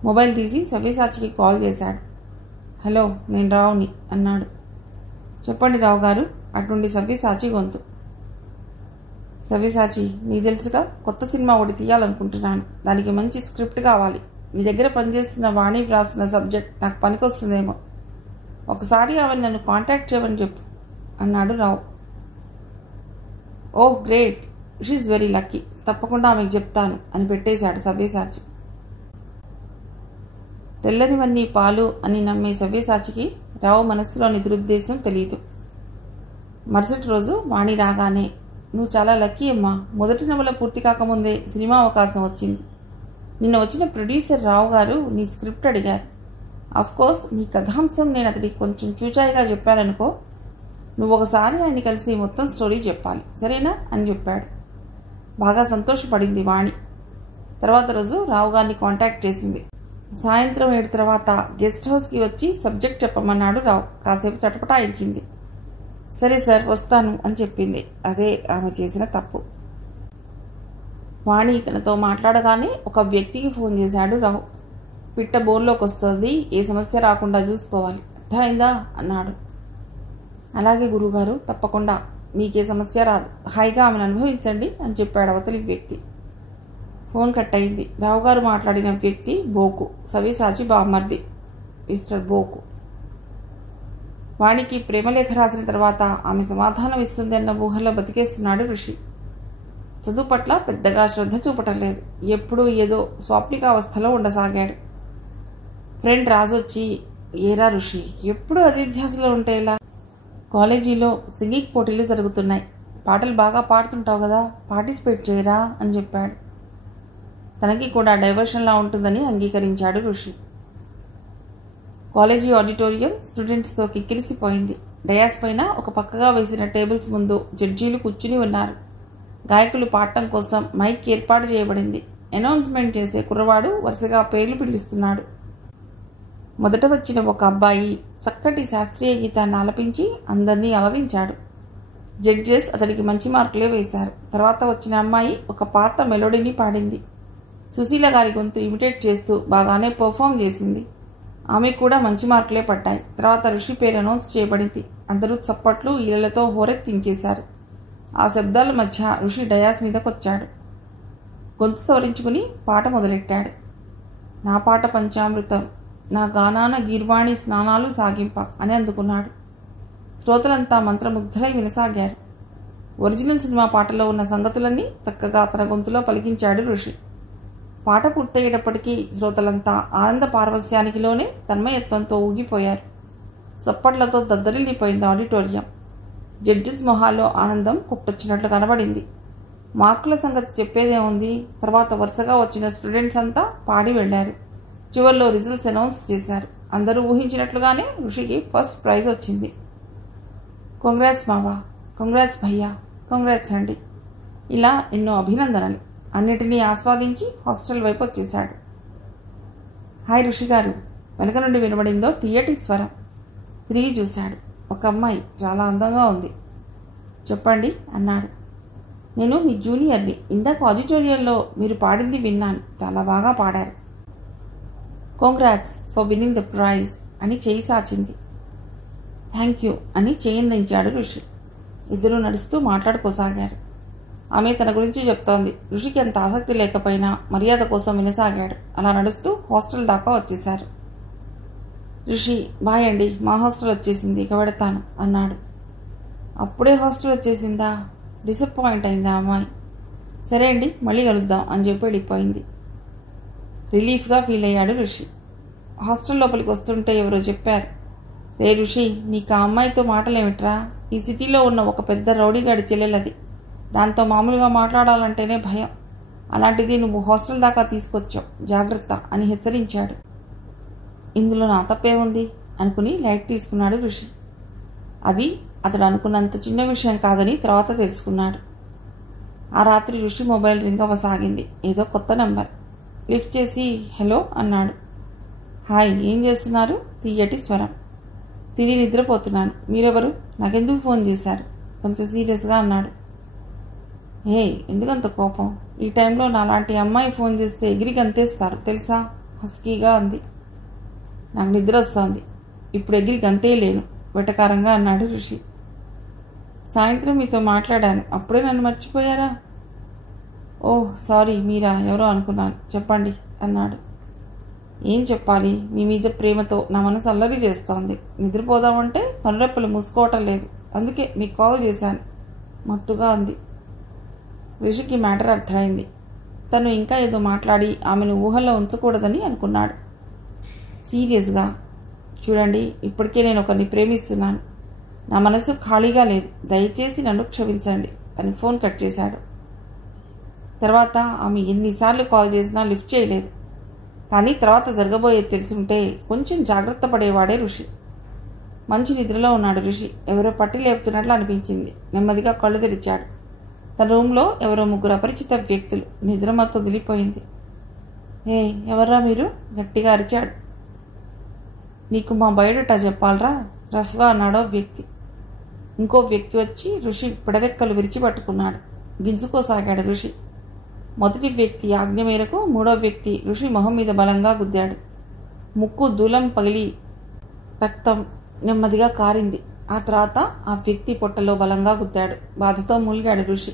మొబైల్ తీసి సవ్యసాచికి కాల్ చేశాడు. హలో, నేను రావుని అన్నాడు. చెప్పండి రావు గారు, అటుండి సవ్యసాచి గొంతు. సవ్యసాచి, నీ తెలుసుగా, కొత్త సినిమా ఒకటి తీయాలనుకుంటున్నాను. దానికి మంచి స్క్రిప్ట్ కావాలి. నీ దగ్గర పనిచేస్తున్న వాణి వ్రాసిన సబ్జెక్ట్ నాకు పనికొస్తుందేమో. ఒకసారి ఆమె నన్ను కాంటాక్ట్ చేయమని చెప్పు అన్నాడు రావు. Oh great, she very lucky. తప్పకుండా ఆమెకు చెప్తాను అని పెట్టేశాడు సవ్యసాచి. తెల్లనివన్నీ పాలు అని నమ్మే సవ్యసాచికి రావు మనస్సులోని దురుద్దేశం తెలియదు. మరుసటి రోజు వాణి రాగానే, నువ్వు చాలా లక్కీ అమ్మా, మొదటి నవల పూర్తి కాకముందే సినిమా అవకాశం వచ్చింది. నిన్న వచ్చిన ప్రొడ్యూసర్ రావు గారు నీ స్క్రిప్ట్ అడిగారు. కోర్స్ నీ కథాంశం నేను అతడికి కొంచెం చూచాయిగా చెప్పాననుకో. నువ్వు ఒకసారి ఆయన్ని కలిసి మొత్తం స్టోరీ చెప్పాలి, సరేనా అని చెప్పాడు. బాగా సంతోషపడింది వాణి. తర్వాత రోజు రావు గారిని కాంటాక్ట్ చేసింది. సాయంత్రం 7 తర్వాత గెస్ట్ హౌస్కి వచ్చి సబ్జెక్ట్ చెప్పమన్నాడు రావు. కాసేపు చటపటాయించింది. సరే సార్, వస్తాను అని చెప్పింది. అదే ఆమె చేసిన తప్పు. వాణి తనతో మాట్లాడగానే ఒక వ్యక్తికి ఫోన్ చేశాడు రావు. పిట్ట బోన్లోకి వస్తుంది, ఏ సమస్య రాకుండా చూసుకోవాలి, అర్థమైందా అన్నాడు. అలాగే గురువుగారు, తప్పకుండా, మీకే సమస్య రాదు, హాయిగా ఆమెను అనుభవించండి అని చెప్పాడు అవతలి వ్యక్తి. ఫోన్ కట్ అయింది. రావుగారు మాట్లాడిన వ్యక్తి బోకు, సవ్యసాచి బామ్మర్ది మిస్టర్ బోకు. వాడికి ప్రేమలేఖ రాసిన తర్వాత ఆమె సమాధానం ఇస్తుంది అన్న ఊహలో బతికేస్తున్నాడు ఋషి. చదువు పట్ల పెద్దగా శ్రద్ధ చూపటం లేదు. ఎప్పుడూ ఏదో స్వాప్నికావస్థలో ఉండసాగాడు. ఫ్రెండ్ రాజొచ్చి, ఏరా ఋషి, ఎప్పుడు అదే ధ్యాసలో ఉంటే ఇలా? కాలేజీలో సింగింగ్ పోటీలు జరుగుతున్నాయి, పాటలు బాగా పాడుతుంటావు కదా, పార్టిసిపేట్ చేయరా అని చెప్పాడు. తనకి కూడా డైవర్షన్లా ఉంటుందని అంగీకరించాడు ఋషి. కాలేజీ ఆడిటోరియం స్టూడెంట్స్తో కిక్కిరిసిపోయింది. డయాస్ పైన ఒక పక్కగా వేసిన టేబుల్స్ ముందు జడ్జీలు కూర్చుని ఉన్నారు. గాయకులు పాడటం కోసం మైక్ ఏర్పాటు చేయబడింది. అనౌన్స్మెంట్ చేసే కుర్రవాడు వరుసగా పేర్లు పిలుస్తున్నాడు. మొదట వచ్చిన ఒక అబ్బాయి చక్కటి శాస్త్రీయ గీతాన్ని ఆలపించి అందరినీ అలరించాడు. జడ్జెస్ అతడికి మంచి మార్కులే వేశారు. తర్వాత వచ్చిన అమ్మాయి ఒక పాత మెలోడీని పాడింది. సుశీల గారి గొంతు ఇమిటేట్ చేస్తూ బాగానే పర్ఫామ్ చేసింది. ఆమె కూడా మంచి మార్కులే పడ్డాయి. తర్వాత ఋషి పేరు అనౌన్స్ చేయబడింది. అందరూ చప్పట్లు ఈలలతో హోరెత్తించేశారు. ఆ శబ్దాల మధ్య ఋషి డయాస్ మీదకొచ్చాడు. గొంతు సవరించుకుని పాట మొదలెట్టాడు. నా పాట పంచామృతం, నా గానాన గీర్వాణి స్నానాలు సాగింప అని అందుకున్నాడు. శ్రోతలంతా మంత్రముగ్ధులై వినసాగారు. ఒరిజినల్ సినిమా పాటలో ఉన్న సంగతులన్నీ చక్కగా తన గొంతులో పలికించాడు ఋషి. పాట పూర్తయ్యేటప్పటికీ శ్రోతలంతా ఆనంద పారవస్యానికిలోనే తన్మయత్వంతో ఊగిపోయారు. చప్పట్లతో దద్దరిల్లిపోయింది ఆడిటోరియం. జడ్జిస్ మొహాల్లో ఆనందం కుట్టొచ్చినట్లు కనబడింది. మార్కుల సంగతి చెప్పేదేముంది, తర్వాత వరుసగా వచ్చిన స్టూడెంట్స్ అంతా పాడి వెళ్లారు. చివరిలో రిజల్ట్స్ అనౌన్స్ చేశారు. అందరూ ఊహించినట్లుగానే ఋషికి ఫస్ట్ ప్రైజ్ వచ్చింది. కంగ్రాట్స్ మావా, కంగ్రాట్స్ భయ్యా, కంగ్రాట్స్ అండి, ఇలా ఎన్నో అభినందనలు. అన్నిటినీ ఆస్వాదించి హాస్టల్ వైపు వచ్చేశాడు. హాయ్ ఋషి గారు, వెనక నుండి వినబడిందో తీయటి స్వరం. తిరిగి చూశాడు. ఒక అమ్మాయి చాలా అందంగా ఉంది. చెప్పండి అన్నాడు. నేను మీ జూనియర్ని. ఇందాక ఆడిటోరియంలో మీరు పాడింది విన్నాను. చాలా బాగా పాడారు. Congrats for winning the prize అని చేయి సాచింది. థ్యాంక్ యూ అని చేయందించాడు ఋషి. ఇద్దరూ నడుస్తూ మాట్లాడుకోసాగారు. ఆమె తన గురించి చెప్తోంది. ఋషికి అంత ఆసక్తి లేకపోయినా మర్యాద కోసం వినసాగాడు. అలా నడుస్తూ హాస్టల్ దాకా వచ్చేశారు. ఋషి, బాయ్ అండి, మా హాస్టల్ వచ్చేసింది, ఇక పెడతాను అన్నాడు. అప్పుడే హాస్టల్ వచ్చేసిందా? డిసప్పాయింట్ అయిందా అమ్మాయి. సరే అండి, మళ్ళీ కలుద్దాం అని చెప్పి వెళ్ళిపోయింది. రిలీఫ్గా ఫీల్ అయ్యాడు ఋషి. హాస్టల్ లోపలికి వస్తుంటే ఎవరో చెప్పారు, రే ఋషి, నీకు ఆ అమ్మాయితో మాటలేమిట్రా? ఈ సిటీలో ఉన్న ఒక పెద్ద రౌడీగాడి చెల్లెలది. దాంతో మామూలుగా మాట్లాడాలంటేనే భయం. అలాంటిది నువ్వు హాస్టల్ దాకా తీసుకొచ్చావు, జాగ్రత్త అని హెచ్చరించాడు. ఇందులో నా తప్పే ఉంది అనుకుని లైట్ తీసుకున్నాడు ఋషి. అది అతడు అనుకున్నంత చిన్న విషయం కాదని తర్వాత తెలుసుకున్నాడు. ఆ రాత్రి ఋషి మొబైల్ రింగ్ అవ్వసాగింది. ఏదో కొత్త నెంబర్. లిఫ్ట్ చేసి హలో అన్నాడు. హాయ్, ఏం చేస్తున్నారు? తీయటి స్వరం. తిని నిద్రపోతున్నాను. మీరెవరు? నాకెందుకు ఫోన్ చేశారు? కొంచెం సీరియస్గా అన్నాడు. ఎందుకంత కోపం? ఈ టైంలో నాలాంటి అమ్మాయి ఫోన్ చేస్తే ఎగిరి గంతేస్తారు తెలుసా? హస్కీగా అంది. నాకు నిద్ర వస్తోంది, ఇప్పుడు ఎగిరి గంతేయలేను వెటకారంగా అన్నాడు ఋషి. సాయంత్రం మీతో మాట్లాడాను, అప్పుడే నన్ను మర్చిపోయారా? ఓహ్ సారీ, మీరా? ఎవరో అనుకున్నాను, చెప్పండి అన్నాడు. ఏం చెప్పాలి? మీ మీద ప్రేమతో నా మనసు అల్లరి చేస్తోంది. నిద్రపోదామంటే కనురెప్పలు మూసుకోవటం లేదు. అందుకే మీకు కాల్ చేశాను మత్తుగా అంది. ఋషికి మ్యాటర్ అర్థమైంది. తను ఇంకా ఏదో మాట్లాడి ఆమెను ఊహల్లో ఉంచకూడదని అనుకున్నాడు. సీరియస్గా, చూడండి, ఇప్పటికే నేను ఒకరిని ప్రేమిస్తున్నాను. నా మనసు ఖాళీగా లేదు, దయచేసి నన్ను క్షమించండి అని ఫోన్ కట్ చేశాడు. తర్వాత ఆమె ఎన్నిసార్లు కాల్ చేసినా లిఫ్ట్ చేయలేదు. కానీ తర్వాత జరగబోయేది తెలుసుంటే కొంచెం జాగ్రత్త పడేవాడే ఋషి. మంచి నిద్రలో ఉన్నాడు ఋషి. ఎవరో పట్టి లేపుతున్నట్లు అనిపించింది. నెమ్మదిగా కళ్ళు తెరిచాడు. తన రూమ్లో ఎవరో ముగ్గురు అపరిచిత వ్యక్తులు. నిద్ర మొత్తం వదిలిపోయింది. ఎవర్రా మీరు? గట్టిగా అరిచాడు. నీకు మా బయోడేటా చెప్పాలరా? రఫ్గా అన్నాడో వ్యక్తి. ఇంకో వ్యక్తి వచ్చి ఋషి పిడరెక్కలు విరిచి పట్టుకున్నాడు. గింజుకోసాగాడు ఋషి. మొదటి వ్యక్తి ఆజ్ఞ మేరకు మూడో వ్యక్తి ఋషి మొహం మీద బలంగా గుద్దాడు. ముక్కు దూలం పగిలి రక్తం నెమ్మదిగా కారింది. ఆ తర్వాత ఆ వ్యక్తి పొట్టలో బలంగా గుద్దాడు. బాధతో మూలిగాడు ఋషి.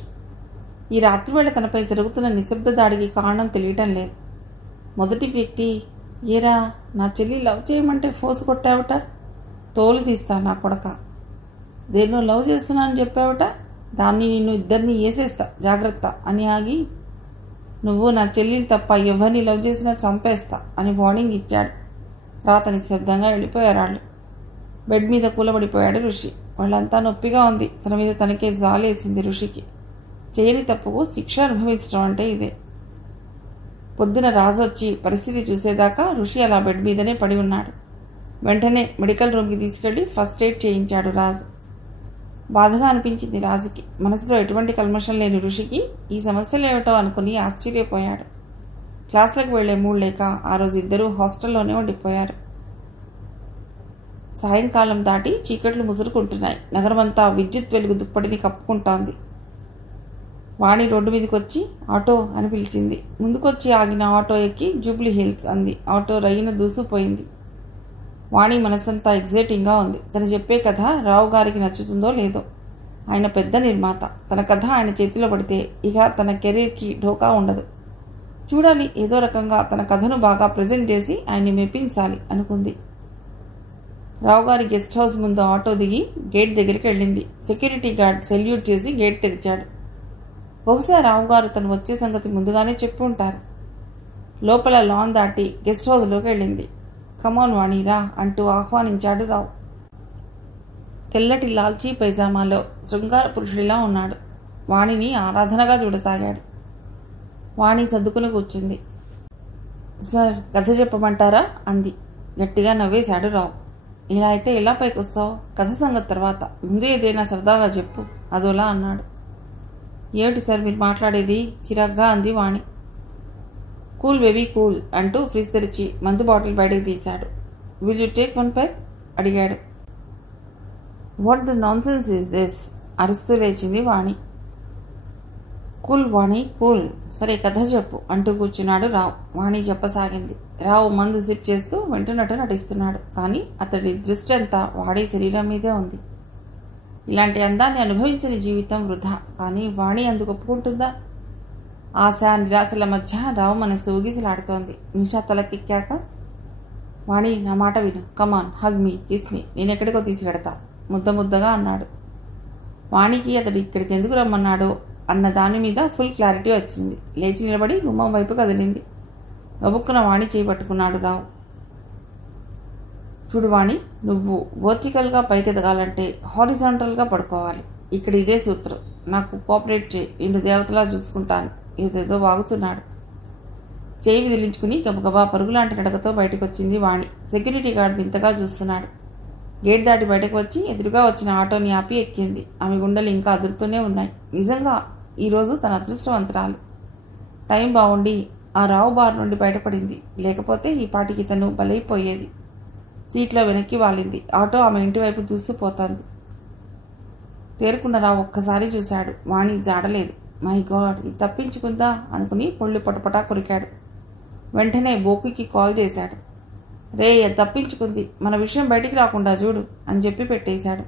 ఈ రాత్రివేళ తనపై జరుగుతున్న నిశ్శబ్ద దాడికి కారణం తెలియటం లేదు. మొదటి వ్యక్తి, ఏరా నా చెల్లి లవ్ చేయమంటే ఫోర్స్ కొట్టావుట, తోలు తీస్తా నా కొడక. దేన్నో లవ్ చేస్తున్నానని చెప్పావుట, దాన్ని నిన్ను ఇద్దరిని వేసేస్తా జాగ్రత్త అని ఆగి, నువ్వు నా చెల్లిని తప్ప ఎవరిని లవ్ చేసినా చంపేస్తా అని వార్నింగ్ ఇచ్చాడు. తర్వాత నిశ్శబ్దంగా వెళ్ళిపోయారు వాళ్ళు. బెడ్ మీద కూలబడిపోయాడు ఋషి. వాళ్ళంతా నొప్పిగా ఉంది. తన మీద తనకే జాలేసింది ఋషికి. చేయని తప్పుకు శిక్ష అనుభవించడం అంటే ఇదే. పొద్దున రాజు వచ్చి పరిస్థితి చూసేదాకా ఋషి అలా బెడ్ మీదనే పడి ఉన్నాడు. వెంటనే మెడికల్ రూమ్కి తీసుకెళ్లి ఫస్ట్ ఎయిడ్ చేయించాడు రాజు. బాధగా అనిపించింది రాజుకి. మనసులో ఎటువంటి కల్మషం లేని ఋషికి ఈ సమస్యలేమిటో అనుకుని ఆశ్చర్యపోయాడు. క్లాసులకు వెళ్లే మూడు లేక ఆ రోజు ఇద్దరూ హాస్టల్లోనే ఉండిపోయారు. సాయంకాలం దాటి చీకట్లు ముసురుకుంటున్నాయి. నగరమంతా విద్యుత్ వెలుగు దుప్పటిని కప్పుకుంటోంది. వాణి రోడ్డు మీదకి వచ్చి ఆటో అని పిలిచింది. ముందుకొచ్చి ఆగిన ఆటో ఎక్కి జూబ్లీ హిల్స్ అంది. ఆటో రయ్యన దూసుకుపోయింది. వాణి మనసంతా ఎగ్జైటింగ్గా ఉంది. తను చెప్పే కథ రావు గారికి నచ్చుతుందో లేదో. ఆయన పెద్ద నిర్మాత. తన కథ ఆయన చేతిలో పడితే ఇక తన కెరీర్కి ఢోకా ఉండదు. చూడాలి, ఏదో రకంగా తన కథను బాగా ప్రజెంట్ చేసి ఆయన్ని మెప్పించాలి అనుకుంది. రావు గారి గెస్ట్ హౌస్ ముందు ఆటో దిగి గేట్ దగ్గరికి వెళ్ళింది. సెక్యూరిటీ గార్డ్ సెల్యూట్ చేసి గేట్ తెరిచాడు. బహుశా రావు గారు తను వచ్చే సంగతి ముందుగానే చెప్పి ఉంటారు. లోపల లాన్ దాటి గెస్ట్ హౌస్లోకి వెళ్ళింది. కమాన్ వాణిరా అంటూ ఆహ్వానించాడు రావు. తెల్లటి లాల్చీ పైజామాలో శృంగార పురుషుడిలా ఉన్నాడు. వాణిని ఆరాధనగా చూడసాగాడు. వాణి సర్దుకుని కూర్చుంది. సార్, కథ చెప్పమంటారా అంది. గట్టిగా నవ్వేశాడు రావు. ఇలా అయితే ఎలా పైకి వస్తావు? కథ సంగతి తర్వాత, ముందు ఏదైనా సరదాగా చెప్పు అదోలా అన్నాడు. ఏమిటి సార్ మీరు మాట్లాడేది? చిరాగ్గా అంది వాణి. కూల్ బేబీ కూల్ అంటూ ఫ్రిజ్ తెరిచి మందు బాటిల్ బయటకు తీశాడు. Will you take one peg అడిగాడు. What the nonsense is this అరుస్తూ లేచింది వాణి. కూల్ వాణి కూల్, సరే కథ చెప్పు అంటూ కూర్చున్నాడు రావు. వాణి చెప్పసాగింది. రావు మందు సిప్ చేస్తూ వింటున్నట్టు నటిస్తున్నాడు. కానీ అతడి దృష్టి అంతా వాడి శరీరం మీదే ఉంది. ఇలాంటి అందాన్ని అనుభవించని జీవితం వృధా. కానీ వాణి అందుకు ఒప్పుకుంటుందా? ఆశ నిరాశల మధ్య రావు మనసు ఊగిసలాడుతోంది. నిషా తలకెక్కాక, వాణి నా మాట విను, కమాన్ హగ్ మీ కిస్ మీ, నేనెక్కడికో తీసుకెడతా ముద్దగా అన్నాడు. వాణికి అతడు ఇక్కడికి ఎందుకు రమ్మన్నాడో అన్న దాని మీద ఫుల్ క్లారిటీ వచ్చింది. లేచి నిలబడి గుమ్మం వైపు కదిలింది. గబుక్కున వాణి చేయి పట్టుకున్నాడు రావు. చూడు వాణి, నువ్వు వర్టికల్గా పైకి ఎదగాలంటే హారిజాంటల్గా పడుకోవాలి. ఇక్కడ ఇదే సూత్రం. నాకు కోఆపరేట్ చేయి, నిన్ను దేవతలా చూసుకుంటాను. ఏదేదో వాగుతున్నాడు. చేయి విదిలించుకుని గబగబా పరుగులాంటి నడకతో బయటకు వచ్చింది వాణి. సెక్యూరిటీ గార్డ్ వింతగా చూస్తున్నాడు. గేట్ దాటి బయటకు వచ్చి ఎదురుగా వచ్చిన ఆటోని ఆపి ఎక్కింది. ఆమె గుండెలు ఇంకా అదురుతూనే ఉన్నాయి. నిజంగా ఈరోజు తన అదృష్టవంతురాలు. టైం బాగుండి ఆ రావు బార్ నుండి బయటపడింది. లేకపోతే ఈ పాటికి తను బలైపోయేది. సీట్లో వెనక్కి వాలింది. ఆటో ఆమె ఇంటి వైపు దూసిపోతోంది. తేరుకున్న రావు ఒక్కసారి చూశాడు. వాణి జాడలేదు. మై గాడ్, ఇది తప్పించుకుందా అనుకుని పొళ్ళు పటపటా కొరికాడు. వెంటనే బోకుకి కాల్ చేశాడు. రే, తప్పించుకుంది, మన విషయం బయటికి రాకుండా చూడు అని చెప్పి పెట్టేశాడు.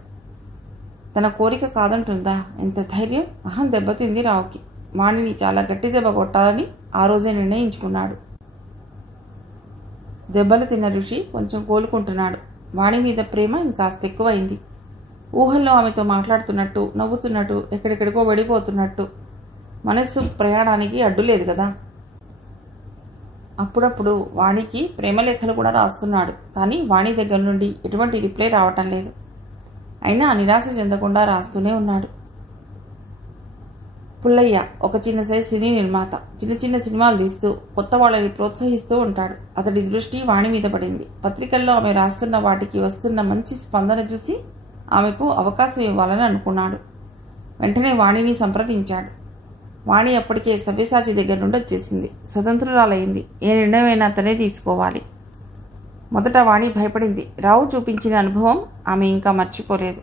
తన కోరిక కాదంటుందా? ఎంత ధైర్యం! అహం దెబ్బతింది రావుకి. వాణిని చాలా గట్టి దెబ్బ కొట్టాలని ఆ రోజే నిర్ణయించుకున్నాడు. దెబ్బలు తిన్న ఋషి కొంచెం కోలుకుంటున్నాడు. వాణి మీద ప్రేమ ఇంకాస్త ఎక్కువైంది. ఊహల్లో ఆమెతో మాట్లాడుతున్నట్టు, నవ్వుతున్నట్టు, ఎక్కడెక్కడికో వెళ్ళిపోతున్నట్టు. మనస్సు ప్రయాణానికి అడ్డు లేదు కదా. అప్పుడప్పుడు వాణికి ప్రేమలేఖలు కూడా రాస్తున్నాడు. కానీ వాణి దగ్గర నుండి ఎటువంటి రిప్లై రావటం లేదు. అయినా నిరాశ చెందకుండా రాస్తూనే ఉన్నాడు. పుల్లయ్య ఒక చిన్న సైజ్ సినీ నిర్మాత. చిన్న చిన్న సినిమాలు తీస్తూ కొత్త వాళ్ళని ప్రోత్సహిస్తూ ఉంటాడు. అతడి దృష్టి వాణి మీద పడింది. పత్రికల్లో ఆమె రాస్తున్న వాటికి వస్తున్న మంచి స్పందన చూసి ఆమెకు అవకాశం ఇవ్వాలని అనుకున్నాడు. వెంటనే వాణిని సంప్రదించాడు. వాణి అప్పటికే సవ్యసాచి దగ్గర నుండి వచ్చేసింది. స్వతంత్రురాలయ్యింది. ఏ నిర్ణయమైనా తనే తీసుకోవాలి. మొదట వాణి భయపడింది. రావు చూపించిన అనుభవం ఆమె ఇంకా మర్చిపోలేదు.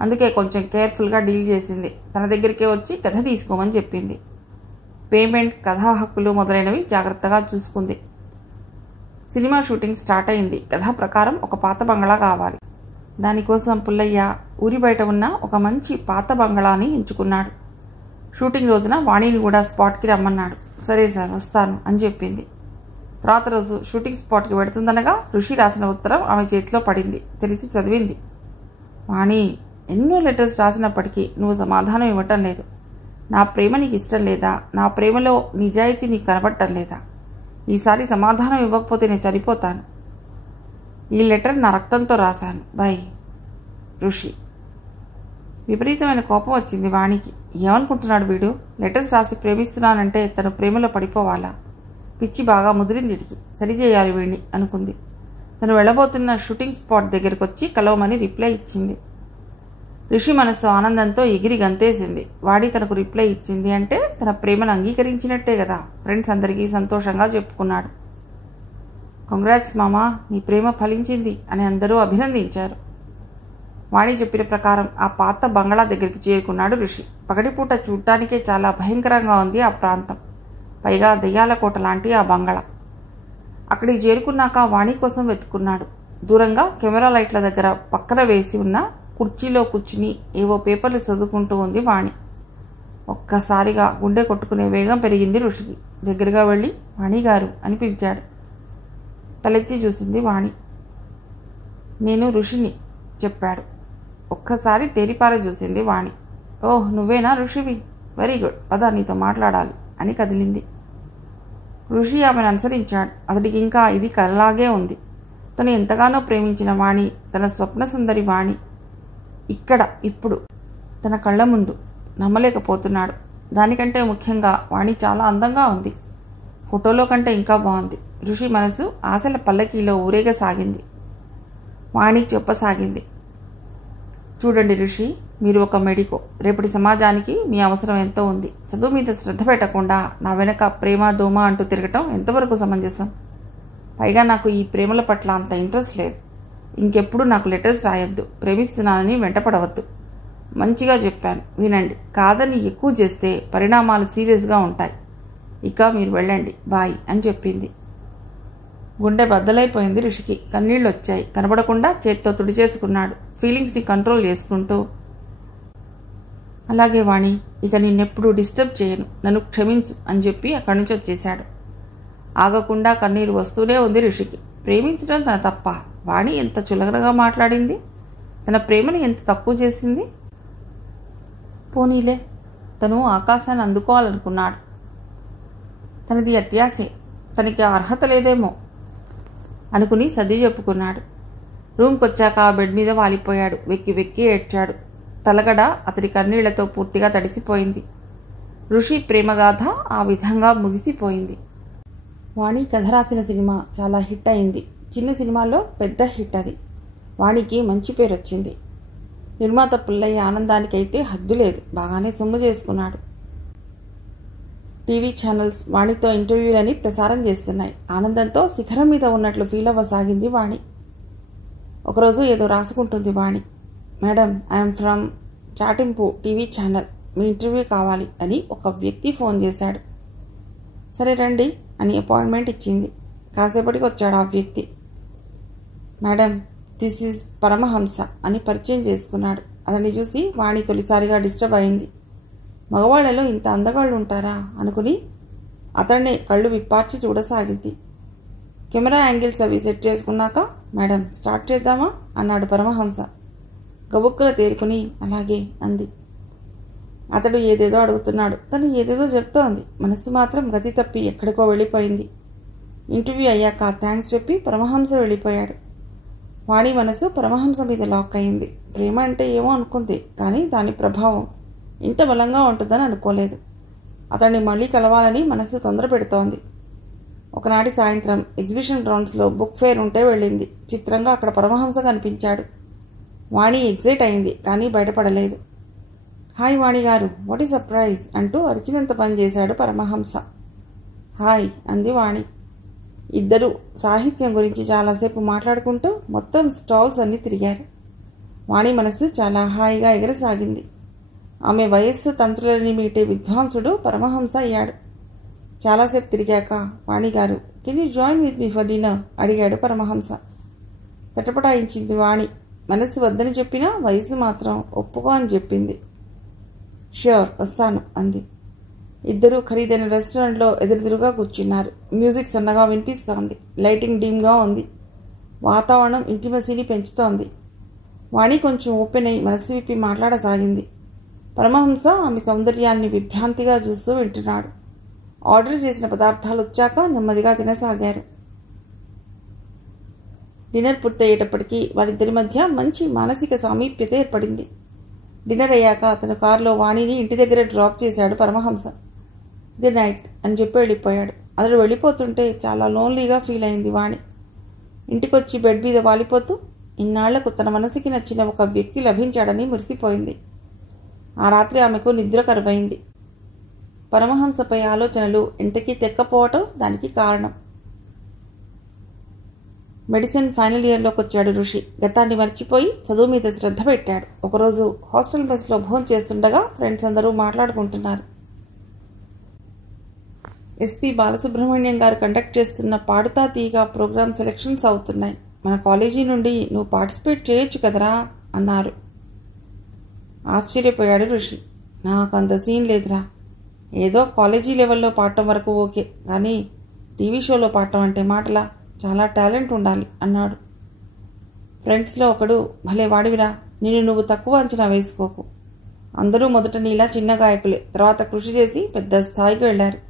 అందుకే కొంచెం కేర్ఫుల్గా డీల్ చేసింది. తన దగ్గరికే వచ్చి కథ తీసుకోమని చెప్పింది. పేమెంట్, కథా హక్కులు మొదలైనవి జాగ్రత్తగా చూసుకుంది. సినిమా షూటింగ్ స్టార్ట్ అయింది. కథా ప్రకారం ఒక పాత బంగళా కావాలి. దానికోసం పుల్లయ్య ఊరి బయట ఉన్న ఒక మంచి పాత బంగళాని ఎంచుకున్నాడు. షూటింగ్ రోజున వాణిని కూడా స్పాట్కి రమ్మన్నాడు. సరే సార్ వస్తాను అని చెప్పింది. తర్వాత రోజు షూటింగ్ స్పాట్కి వెడుతుందనగా ఋషి రాసిన ఉత్తరం ఆమె చేతిలో పడింది. తెలిసి చదివింది. వాణి, ఎన్నో లెటర్స్ రాసినప్పటికీ నువ్వు సమాధానం ఇవ్వటం లేదు. నా ప్రేమ నీకు ఇష్టం లేదా? నా ప్రేమలో నిజాయితీ నీకు కనబడటం లేదా? ఈసారి సమాధానం ఇవ్వకపోతే నేను చనిపోతాను. ఈ లెటర్ నా రక్తంతో రాశాను. బై ఋషి. విపరీతమైన కోపం వచ్చింది వాణికి. ఏమనుకుంటున్నాడు వీడు? లెటర్స్ రాసి ప్రేమిస్తున్నానంటే తను ప్రేమలో పడిపోవాలా? పిచ్చి బాగా ముదిరిందిడికి. సరిచేయాలి వీడిని అనుకుంది. తను వెళ్ళబోతున్న షూటింగ్ స్పాట్ దగ్గరకు వచ్చి కలవమని రిప్లై ఇచ్చింది. ఋషి మనసు ఆనందంతో ఎగిరి గంతేసింది. వాడి తనకు రిప్లై ఇచ్చింది అంటే తన ప్రేమను అంగీకరించినట్టే కదా. ఫ్రెండ్స్ అందరికీ సంతోషంగా చెప్పుకున్నాడు. కంగ్రాట్స్ మామా, నీ ప్రేమ ఫలించింది అని అందరూ అభినందించారు. వాణి చెప్పిన ప్రకారం ఆ పాత బంగళా దగ్గరికి చేరుకున్నాడు ఋషి. పగటిపూట చూడటానికే చాలా భయంకరంగా ఉంది ఆ ప్రాంతం. పైగా దెయ్యాల కోట లాంటి ఆ బంగళా. అక్కడికి చేరుకున్నాక వాణి కోసం వెతుకున్నాడు. దూరంగా కెమెరా లైట్ల దగ్గర పక్కన వేసి ఉన్న కుర్చీలో కూర్చుని ఏవో పేపర్లు చదువుకుంటూ ఉంది వాణి. ఒక్కసారిగా గుండె కొట్టుకునే వేగం పెరిగింది ఋషికి. దగ్గరగా వెళ్ళి వాణి గారు అని పిలిచాడు. తలెత్తి చూసింది వాణి. నేను ఋషిని చెప్పాడు. ఒక్కసారి తేరిపార చూసింది వాణి. ఓహ్, నువ్వేనా ఋషివి? వెరీ గుడ్, పద నీతో మాట్లాడాలి అని కదిలింది. ఋషి ఆమెను అనుసరించాడు. అతడికి ఇంకా ఇది కలలాగే ఉంది. తను ఎంతగానో ప్రేమించిన వాణి, తన స్వప్న సుందరి వాణి ఇక్కడ ఇప్పుడు తన కళ్ళ ముందు. నమ్మలేకపోతున్నాడు. దానికంటే ముఖ్యంగా వాణి చాలా అందంగా ఉంది. ఫోటోలో కంటే ఇంకా బాగుంది. ఋషి మనసు ఆశల పల్లకీలో ఊరేగసాగింది. వాణి చెప్పసాగింది. చూడండి ఋషి, మీరు ఒక మెడికో. రేపటి సమాజానికి మీ అవసరం ఎంతో ఉంది. చదువు మీద శ్రద్ధ పెట్టకుండా నా వెనక ప్రేమ దోమ అంటూ తిరగటం ఎంతవరకు సమంజసం? పైగా నాకు ఈ ప్రేమల పట్ల అంత ఇంట్రెస్ట్ లేదు. ఇంకెప్పుడు నాకు లెటర్స్ రాయొద్దు. ప్రేమిస్తున్నానని వెంటపడవద్దు. మంచిగా చెప్పాను, వినండి. కాదని ఎక్కువ చేస్తే పరిణామాలు సీరియస్గా ఉంటాయి. ఇక మీరు వెళ్ళండి, బాయ్ అని చెప్పింది. గుండె బద్దలైపోయింది ఋషికి. కన్నీళ్ళు వచ్చాయి. కనబడకుండా చేత్తో తుడిచేసుకున్నాడు. ఫీలింగ్స్ని కంట్రోల్ చేసుకుంటూ, అలాగే వాణి, ఇక నిన్నెప్పుడు డిస్టర్బ్ చేయను, నన్ను క్షమించు అని చెప్పి అక్కడి నుంచి వచ్చేశాడు. ఆగకుండా కన్నీరు వస్తూనే ఉంది ఋషికి. ప్రేమించడం తన తప్ప? వాణి ఎంత చులకనగా మాట్లాడింది. తన ప్రేమని ఎంత తక్కువ చేసింది. పోనీలే, తను ఆకాశాన్ని అందుకోవాలనుకున్నాడు. తనది అత్యాశే, తనకి అర్హత లేదేమో అనుకుని సర్ది చెప్పుకున్నాడు. రూమ్కి వచ్చాక బెడ్ మీద వాలిపోయాడు. వెక్కి వెక్కి ఏడ్చాడు. తలగడ అతడి కన్నీళ్లతో పూర్తిగా తడిసిపోయింది. ఋషి ప్రేమగాథ ఆ విధంగా ముగిసిపోయింది. వాణి కథ రాసిన సినిమా చాలా హిట్ అయింది. చిన్న సినిమాలో పెద్ద హిట్ అది. వాణికి మంచి పేరు వచ్చింది. నిర్మాత పుల్లయ్య ఆనందానికైతే హద్దు లేదు. బాగానే సొమ్ము చేసుకున్నాడు. టీవీ ఛానల్స్ వాణితో ఇంటర్వ్యూలని ప్రసారం చేస్తున్నాయి. ఆనందంతో శిఖరం మీద ఉన్నట్లు ఫీల్ అవ్వసాగింది వాణి. ఒకరోజు ఏదో రాసుకుంటుంది వాణి. మేడం, ఐఎమ్ ఫ్రమ్ చాటింపు టీవీ ఛానల్, మీ ఇంటర్వ్యూ కావాలి అని ఒక వ్యక్తి ఫోన్ చేశాడు. సరే రండి అని అపాయింట్మెంట్ ఇచ్చింది. కాసేపటికి వచ్చాడు ఆ వ్యక్తి. మేడం, దిస్ ఈజ్ పరమహంస అని పరిచయం చేసుకున్నాడు. అతన్ని చూసి వాణి తొలిసారిగా డిస్టర్బ్ అయింది. మగవాళ్లలో ఇంత అందగాళ్ళు ఉంటారా అనుకుని అతన్నే కళ్ళు విప్పార్చి చూడసాగింది. కెమెరా యాంగిల్స్ అవి సెట్ చేసుకున్నాక, మేడం స్టార్ట్ చేద్దామా అన్నాడు పరమహంస. గబుక్కున తేరుకుని అలాగే అంది. అతడు ఏదేదో అడుగుతున్నాడు. తను ఏదేదో చెప్తోంది. మనస్సు మాత్రం గతి తప్పి ఎక్కడికో వెళ్ళిపోయింది. ఇంటర్వ్యూ అయ్యాక థ్యాంక్స్ చెప్పి పరమహంస వెళ్ళిపోయాడు. వాణి మనసు పరమహంస మీద లాక్ అయింది. ప్రేమ అంటే ఏమో అనుకుంది, కానీ దాని ప్రభావం ఇంత బలంగా ఉంటుందని అనుకోలేదు. అతన్ని మళ్ళీ కలవాలని మనసు తొందర పెడుతోంది. ఒకనాటి సాయంత్రం ఎగ్జిబిషన్ గ్రౌండ్స్లో బుక్ ఫేర్ ఉంటే వెళ్ళింది. చిత్రంగా అక్కడ పరమహంస కనిపించాడు. వాణి ఎగ్జైట్ అయింది, కానీ బయటపడలేదు. హాయ్ వాణి గారు, వాట్ ఈ సర్ప్రైజ్ అంటూ అరిచినంత పని చేశాడు పరమహంస. హాయ్ అంది వాణి. ఇద్దరు సాహిత్యం గురించి చాలాసేపు మాట్లాడుకుంటూ మొత్తం స్టాల్స్ అన్నీ తిరిగారు. వాణి మనసు చాలా హాయిగా ఎగరసాగింది. ఆమె వయస్సు తంత్రులని మీటే విద్వాంసుడు పరమహంస అయ్యాడు. చాలాసేపు తిరిగాక, వాణి గారు, can you join with me for dinner అడిగాడు పరమహంస. తటపటాయించింది వాణి. మనసు వద్దని చెప్పినా వయసు మాత్రం ఒప్పుకో అని చెప్పింది. ష్యూర్ వస్తాను అంది. ఇద్దరూ ఖరీదైన రెస్టారెంట్లో ఎదురెదురుగా కూర్చున్నారు. మ్యూజిక్ సన్నగా వినిపిస్తోంది. లైటింగ్ డీమ్గా ఉంది. వాతావరణం ఇంటిమసీని పెంచుతోంది. వాణి కొంచెం ఓపెన్ అయి మనసు విప్పి మాట్లాడసాగింది. పరమహంస ఆమె సౌందర్యాన్ని విభ్రాంతిగా చూస్తూ వింటున్నాడు. ఆర్డర్ చేసిన పదార్థాలు వచ్చాక నెమ్మదిగా తినసాగారు. డిన్నర్ పూర్తయ్యేటప్పటికీ వారిద్దరి మధ్య మంచి మానసిక సామీప్యత ఏర్పడింది. డిన్నర్ అయ్యాక అతను కారులో వాణిని ఇంటి దగ్గర డ్రాప్ చేశాడు పరమహంస. గుడ్ నైట్ అని చెప్పి వెళ్ళిపోయాడు. అతడు వెళ్ళిపోతుంటే చాలా లోన్లీగా ఫీల్ అయింది వాణి. ఇంటికొచ్చి బెడ్ మీద వాలిపోతూ ఇన్నాళ్లకు తన మనసుకి నచ్చిన ఒక వ్యక్తి లభించాడని మురిసిపోయింది. ఆ రాత్రి ఆమెకు నిద్ర కరువైంది. పరమహంసపై ఆలోచనలు ఎంతకీ తెక్కపోవటం దానికి కారణం. మెడిసిన్ ఫైనల్ ఇయర్లోకి వచ్చాడు ఋషి. గతాన్ని మర్చిపోయి చదువు మీద శ్రద్ధ పెట్టాడు. ఒకరోజు హాస్టల్ బస్లో భోజనం చేస్తుండగా ఫ్రెండ్స్ అందరూ మాట్లాడుకుంటున్నారు. ఎస్పీ బాలసుబ్రహ్మణ్యం గారు కండక్ట్ చేస్తున్న పాడుతా తీగ ప్రోగ్రామ్ సెలక్షన్స్ అవుతున్నాయి. మన కాలేజీ నుండి నువ్వు పార్టిసిపేట్ చేయొచ్చు కదరా అన్నారు. ఆశ్చర్యపోయాడు ఋషి. నాకు అంత సీన్ లేదురా. ఏదో కాలేజీ లెవెల్లో పాడటం వరకు ఓకే, కానీ టీవీ షోలో పాడటం అంటే మాటలా, చాలా టాలెంట్ ఉండాలి అన్నాడు. ఫ్రెండ్స్లో ఒకడు, భలే వాడివిరా, నిన్ను నువ్వు తక్కువ అంచనా వేసుకోకు. అందరూ మొదట నీలా చిన్న గాయకులే, తర్వాత కృషి చేసి పెద్ద స్థాయికి వెళ్లారు.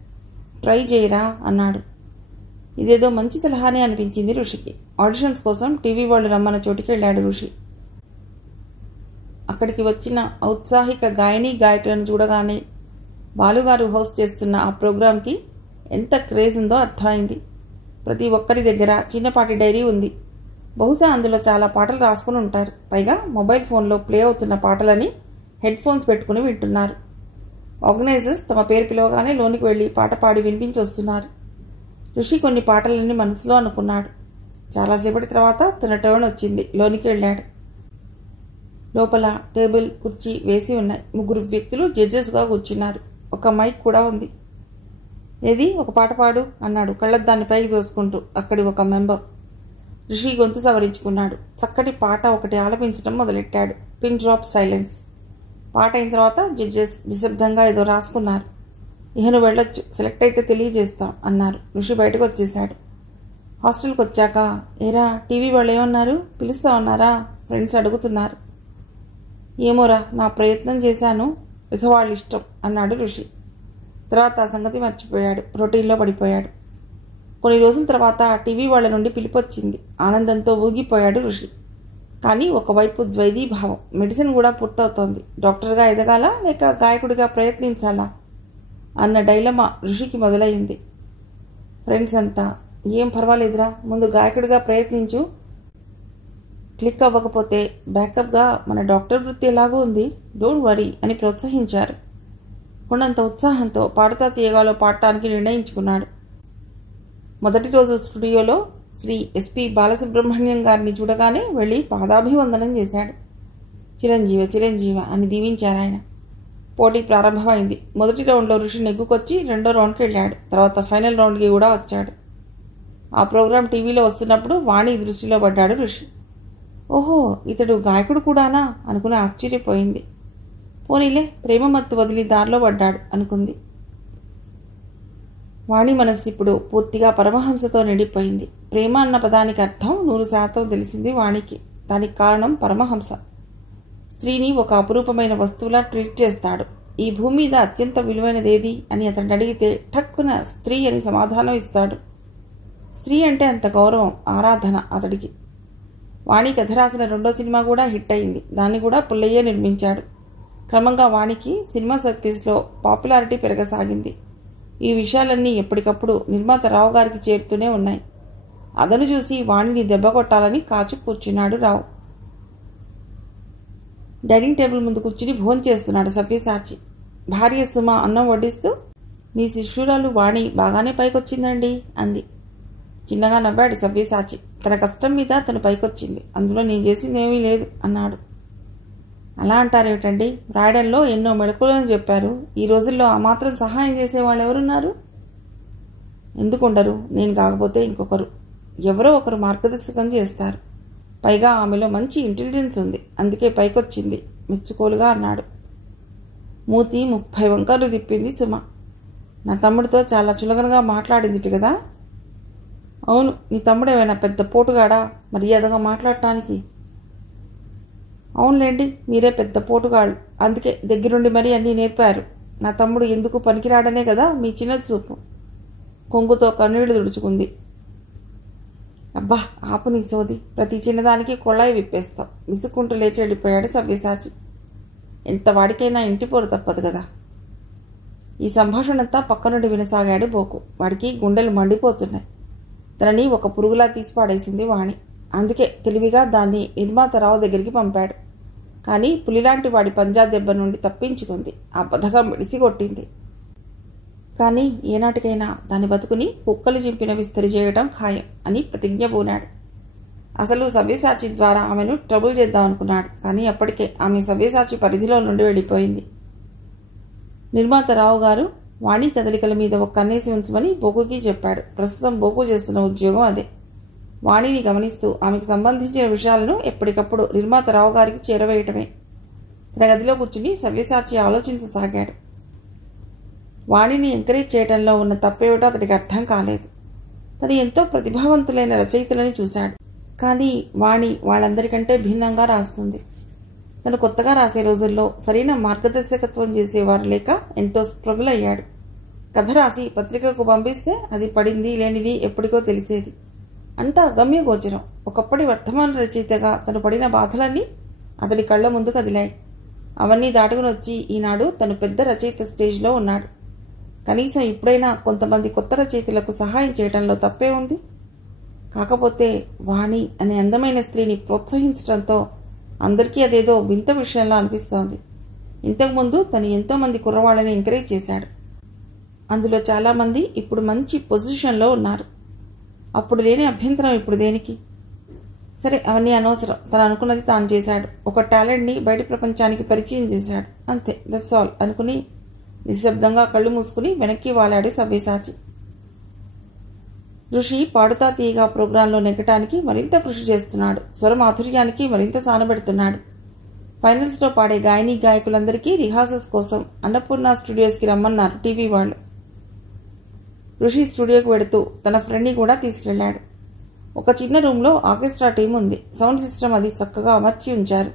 ట్రై చేయరా అన్నాడు. ఇదేదో మంచి సలహానే అనిపించింది ఋషికి. ఆడిషన్స్ కోసం టీవీ వాళ్ళు రమ్మన్న చోటికి వెళ్ళాడు ఋషి. అక్కడికి వచ్చిన ఔత్సాహిక గాయని గాయకులను చూడగానే బాలుగారు హోస్ట్ చేస్తున్న ఆ ప్రోగ్రాంకి ఎంత క్రేజ్ ఉందో అర్థమైంది. ప్రతి ఒక్కరి దగ్గర చిన్నపాటి డైరీ ఉంది. బహుశా అందులో చాలా పాటలు రాసుకుని ఉంటారు. పైగా మొబైల్ ఫోన్లో ప్లే అవుతున్న పాటలని హెడ్ ఫోన్స్ పెట్టుకుని వింటున్నారు. ఆర్గనైజర్స్ తమ పేరు పిలవగానే లోనికి వెళ్లి పాట పాడి వినిపించి వస్తున్నారు. ఋషి కొన్ని పాటలన్నీ మనసులో అనుకున్నాడు. చాలాసేపటి తర్వాత తన టర్న్ వచ్చింది. లోనికి వెళ్ళాడు. లోపల టేబుల్, కుర్చీ వేసి ఉన్నాయి. 3 వ్యక్తులు జడ్జెస్గా కూర్చున్నారు. ఒక మైక్ కూడా ఉంది. ఏది ఒక పాట పాడు అన్నాడు కళ్ళద్దాన్ని పైకి దోసుకుంటూ అక్కడి ఒక మెంబర్. ఋషి గొంతు సవరించుకున్నాడు. చక్కటి పాట ఒకటి ఆలపించడం మొదలెట్టాడు. Pin drop silence. పాట అయిన తర్వాత జడ్జెస్ నిశ్శబ్దంగా ఏదో రాసుకున్నారు. ఇహను వెళ్ళొచ్చు, సెలెక్ట్ అయితే తెలియజేస్తాం అన్నారు. ఋషి బయటకు వచ్చేశాడు. హాస్టల్కి వచ్చాక, ఏరా టీవీ వాళ్ళు ఏమన్నారు, పిలుస్తా ఉన్నారా ఫ్రెండ్స్ అడుగుతున్నారు. ఏమోరా, నా ప్రయత్నం చేశాను, ఇక వాళ్ళ ఇష్టం అన్నాడు ఋషి. తర్వాత ఆ సంగతి మర్చిపోయాడు. రొటీన్లో పడిపోయాడు. కొన్ని రోజుల తర్వాత టీవీ వాళ్ళ నుండి పిలిపొచ్చింది. ఆనందంతో ఊగిపోయాడు ఋషి. కానీ ఒకవైపు ద్వైధీభావం. మెడిసిన్ కూడా పూర్తవుతోంది. డాక్టర్గా ఎదగాలా లేక గాయకుడిగా ప్రయత్నించాలా అన్న డైలమా ఋషికి మొదలైంది. ఫ్రెండ్స్ అంతా, ఏం పర్వాలేదురా, ముందు గాయకుడిగా ప్రయత్నించు, క్లిక్ అవ్వకపోతే బ్యాకప్గా మన డాక్టర్ వృత్తి ఎలాగో ఉంది, డోంట్ వరీ అని ప్రోత్సహించారు. కొండంత ఉత్సాహంతో పాడుతా తీయగాలో పాడటానికి నిర్ణయించుకున్నాడు. మొదటి రోజు స్టూడియోలో శ్రీ ఎస్పీ బాలసుబ్రహ్మణ్యం గారిని చూడగానే వెళ్ళి పాదాభివందనం చేశాడు. చిరంజీవ చిరంజీవ అని దీవించారు ఆయన. పోటీ ప్రారంభమైంది. మొదటి రౌండ్లో ఋషి నెగ్గుకొచ్చి రెండో రౌండ్కి వెళ్ళాడు. తర్వాత ఫైనల్ రౌండ్కి కూడా వచ్చాడు. ఆ ప్రోగ్రాం టీవీలో వస్తున్నప్పుడు వాణి దృష్టిలో పడ్డాడు ఋషి. ఓహో, ఇతడు గాయకుడు కూడానా అనుకుని ఆశ్చర్యపోయింది. పోనీలే, ప్రేమ మత్తు వదిలి దారిలో పడ్డాడు అనుకుంది. వాణి మనస్సు ఇప్పుడు పూర్తిగా పరమహంసతో నిండిపోయింది. ప్రేమ అన్న పదానికి అర్థం 100% తెలిసింది వాణికి. దానికి కారణం పరమహంస. స్త్రీని ఒక అపురూపమైన వస్తువులా ట్రీట్ చేస్తాడు. ఈ భూమి మీద అత్యంత విలువైనదేది అని అతను అడిగితే ఠక్కున స్త్రీ అని సమాధానం ఇస్తాడు. స్త్రీ అంటే అంత గౌరవం, ఆరాధన అతడికి. వాణి కథ రాసిన రెండో సినిమా కూడా హిట్ అయింది. దాన్ని కూడా పుల్లయ్యే నిర్మించాడు. క్రమంగా వాణికి సినిమా సర్కిల్స్లో పాపులారిటీ పెరగసాగింది. ఈ విషయాలన్నీ ఎప్పటికప్పుడు నిర్మాత రావు గారికి చేరుతూనే ఉన్నాయి. అదను చూసి వాణిని దెబ్బ కొట్టాలని కాచు కూర్చున్నాడు రావు. డైనింగ్ టేబుల్ ముందు కూర్చుని భోజనం చేస్తున్నాడు సవ్యసాచి. భార్య సుమ అన్నం వడ్డిస్తూ, మీ శిష్యురాలు వాణి బాగానే పైకొచ్చిందండి అంది. చిన్నగా నవ్వాడు సవ్యసాచి. తన కష్టం మీద తను పైకొచ్చింది, అందులో నేను చేసిందేమీ లేదు అన్నాడు. అలా అంటారేమిటండి, రాయడంలో ఎన్నో మెళకువలను చెప్పారు. ఈ రోజుల్లో ఆ మాత్రం సహాయం చేసేవాళ్ళు ఎవరున్నారు? ఎందుకుండరు, నేను కాకపోతే ఇంకొకరు, ఎవరో ఒకరు మార్గదర్శకం చేస్తారు. పైగా ఆమెలో మంచి ఇంటెలిజెన్స్ ఉంది, అందుకే పైకొచ్చింది మెచ్చుకోలుగా అన్నాడు. మూతి 30 వంకర్లు తిప్పింది సుమ. నా తమ్ముడితో చాలా చులకనగా మాట్లాడిందిటి కదా? అవును, నీ తమ్ముడేమైనా పెద్ద పోటుగాడా మర్యాదగా మాట్లాడటానికి? అవునులేండి, మీరే పెద్ద పోటుగాళ్ళు, అందుకే దగ్గరుండి మరీ అన్నీ నేర్పారు. నా తమ్ముడు ఎందుకు పనికిరాడనే కదా మీ చిన్న చూపు. కొంగుతో కన్నీళ్లు తుడుచుకుంది. అబ్బా, ఆపు నీ సోది, ప్రతి చిన్నదానికి కొళ్ళాయి విప్పేస్తావు. విసుక్కుంటూ లేచి వెళ్ళిపోయాడు సవ్యసాచి. ఎంత వాడికైనా ఇంటి పోరు తప్పదు కదా. ఈ సంభాషణంతా పక్క నుండి వినసాగాడు బోకు. వాడికి గుండెలు మండిపోతున్నాయి. తనని ఒక పురుగులా తీసి పాడేసింది వాణి. అందుకే తెలివిగా దాన్ని నిర్మాతరావు దగ్గరికి పంపాడు. కానీ పులిలాంటి వాడి పంజా దెబ్బ నుండి తప్పించుకుంది. ఆ బద్ధకం విడిసి కొట్టింది. కానీ ఏనాటికైనా దాని బతుకుని కుక్కలు చింపిన విస్తరి చేయడం ఖాయం అని ప్రతిజ్ఞ పూనాడు. అసలు సవ్యసాచి ద్వారా ఆమెను ట్రబుల్ చేద్దామనుకున్నాడు. కానీ అప్పటికే ఆమె సవ్యసాచి పరిధిలో నుండి వెళ్ళిపోయింది. నిర్మాతరావు గారు వాణి కదలికల మీద ఒక కన్నేసి ఉంచమని బోకుకి చెప్పాడు. ప్రస్తుతం బోకు చేస్తున్న ఉద్యోగం అదే. వాణిని గమనిస్తూ ఆమెకు సంబంధించిన విషయాలను ఎప్పటికప్పుడు నిర్మాతరావు గారికి చేరవేయటమే. తన గదిలో కూర్చుని సవ్యసాచి ఆలోచించసాగాడు. వాణిని ఎంకరేజ్ చేయడంలో ఉన్న తప్పేమిటో అతడికి అర్థం కాలేదు. తను ఎంతో ప్రతిభావంతులైన రచయితలని చూశాడు. కానీ వాణి వాళ్ళందరికంటే భిన్నంగా రాస్తుంది. తను కొత్తగా రాసే రోజుల్లో సరైన మార్గదర్శకత్వం చేసేవారు లేక ఎంతో స్ట్రగుల్ అయ్యాడు. కథ రాసి పత్రికకు పంపిస్తే అది పడింది లేనిది ఎప్పటికో తెలిసేది. అంతా గమ్యగోచరం. ఒకప్పటి వర్ధమాన రచయితగా తను పడిన బాధలన్నీ అతడి కళ్ల ముందు కదిలాయి. అవన్నీ దాటుకుని వచ్చి ఈనాడు తను పెద్ద రచయిత స్టేజ్లో ఉన్నాడు. కనీసం ఇప్పుడైనా కొంతమంది కొత్త రచయితలకు సహాయం చేయడంలో తప్పే ఉంది. కాకపోతే వాణి అనే అందమైన స్త్రీని ప్రోత్సహించడంతో అందరికీ అదేదో వింత విషయంలో అనిపిస్తోంది. ఇంతకుముందు తను ఎంతోమంది కుర్రవాళ్ళని ఎంకరేజ్ చేశాడు. అందులో చాలామంది ఇప్పుడు మంచి పొజిషన్లో ఉన్నారు. అప్పుడు లేని అభ్యంతరం ఇప్పుడు దేనికి? సరే, అవన్నీ అనవసరం. తను అనుకున్నది తాను చేశాడు. ఒక టాలెంట్ని బయట ప్రపంచానికి పరిచయం చేశాడు. అంతే, దట్స్ ఆల్ అనుకుని నిశ్శబ్దంగా కళ్ళు మూసుకుని వెనక్కి వాలాడు సవ్యసాచి. ఋషి పాడుతా తీయగా ప్రోగ్రాంలో నెగ్గటానికి మరింత కృషి చేస్తున్నాడు. స్వర మాధుర్యానికి మరింత సానబెడుతున్నాడు. ఫైనల్స్లో పాడే గాయని గాయకులందరికీ రిహార్సల్స్ కోసం అన్నపూర్ణ స్టూడియోస్కి రమ్మన్నారు టీవీ వాళ్ళు. ఋషి స్టూడియోకి వెడుతూ తన ఫ్రెండ్ని కూడా తీసుకెళ్లాడు. ఒక చిన్న రూమ్లో ఆర్కెస్ట్రా టీం ఉంది. సౌండ్ సిస్టమ్ అది చక్కగా అమర్చి ఉంచారు.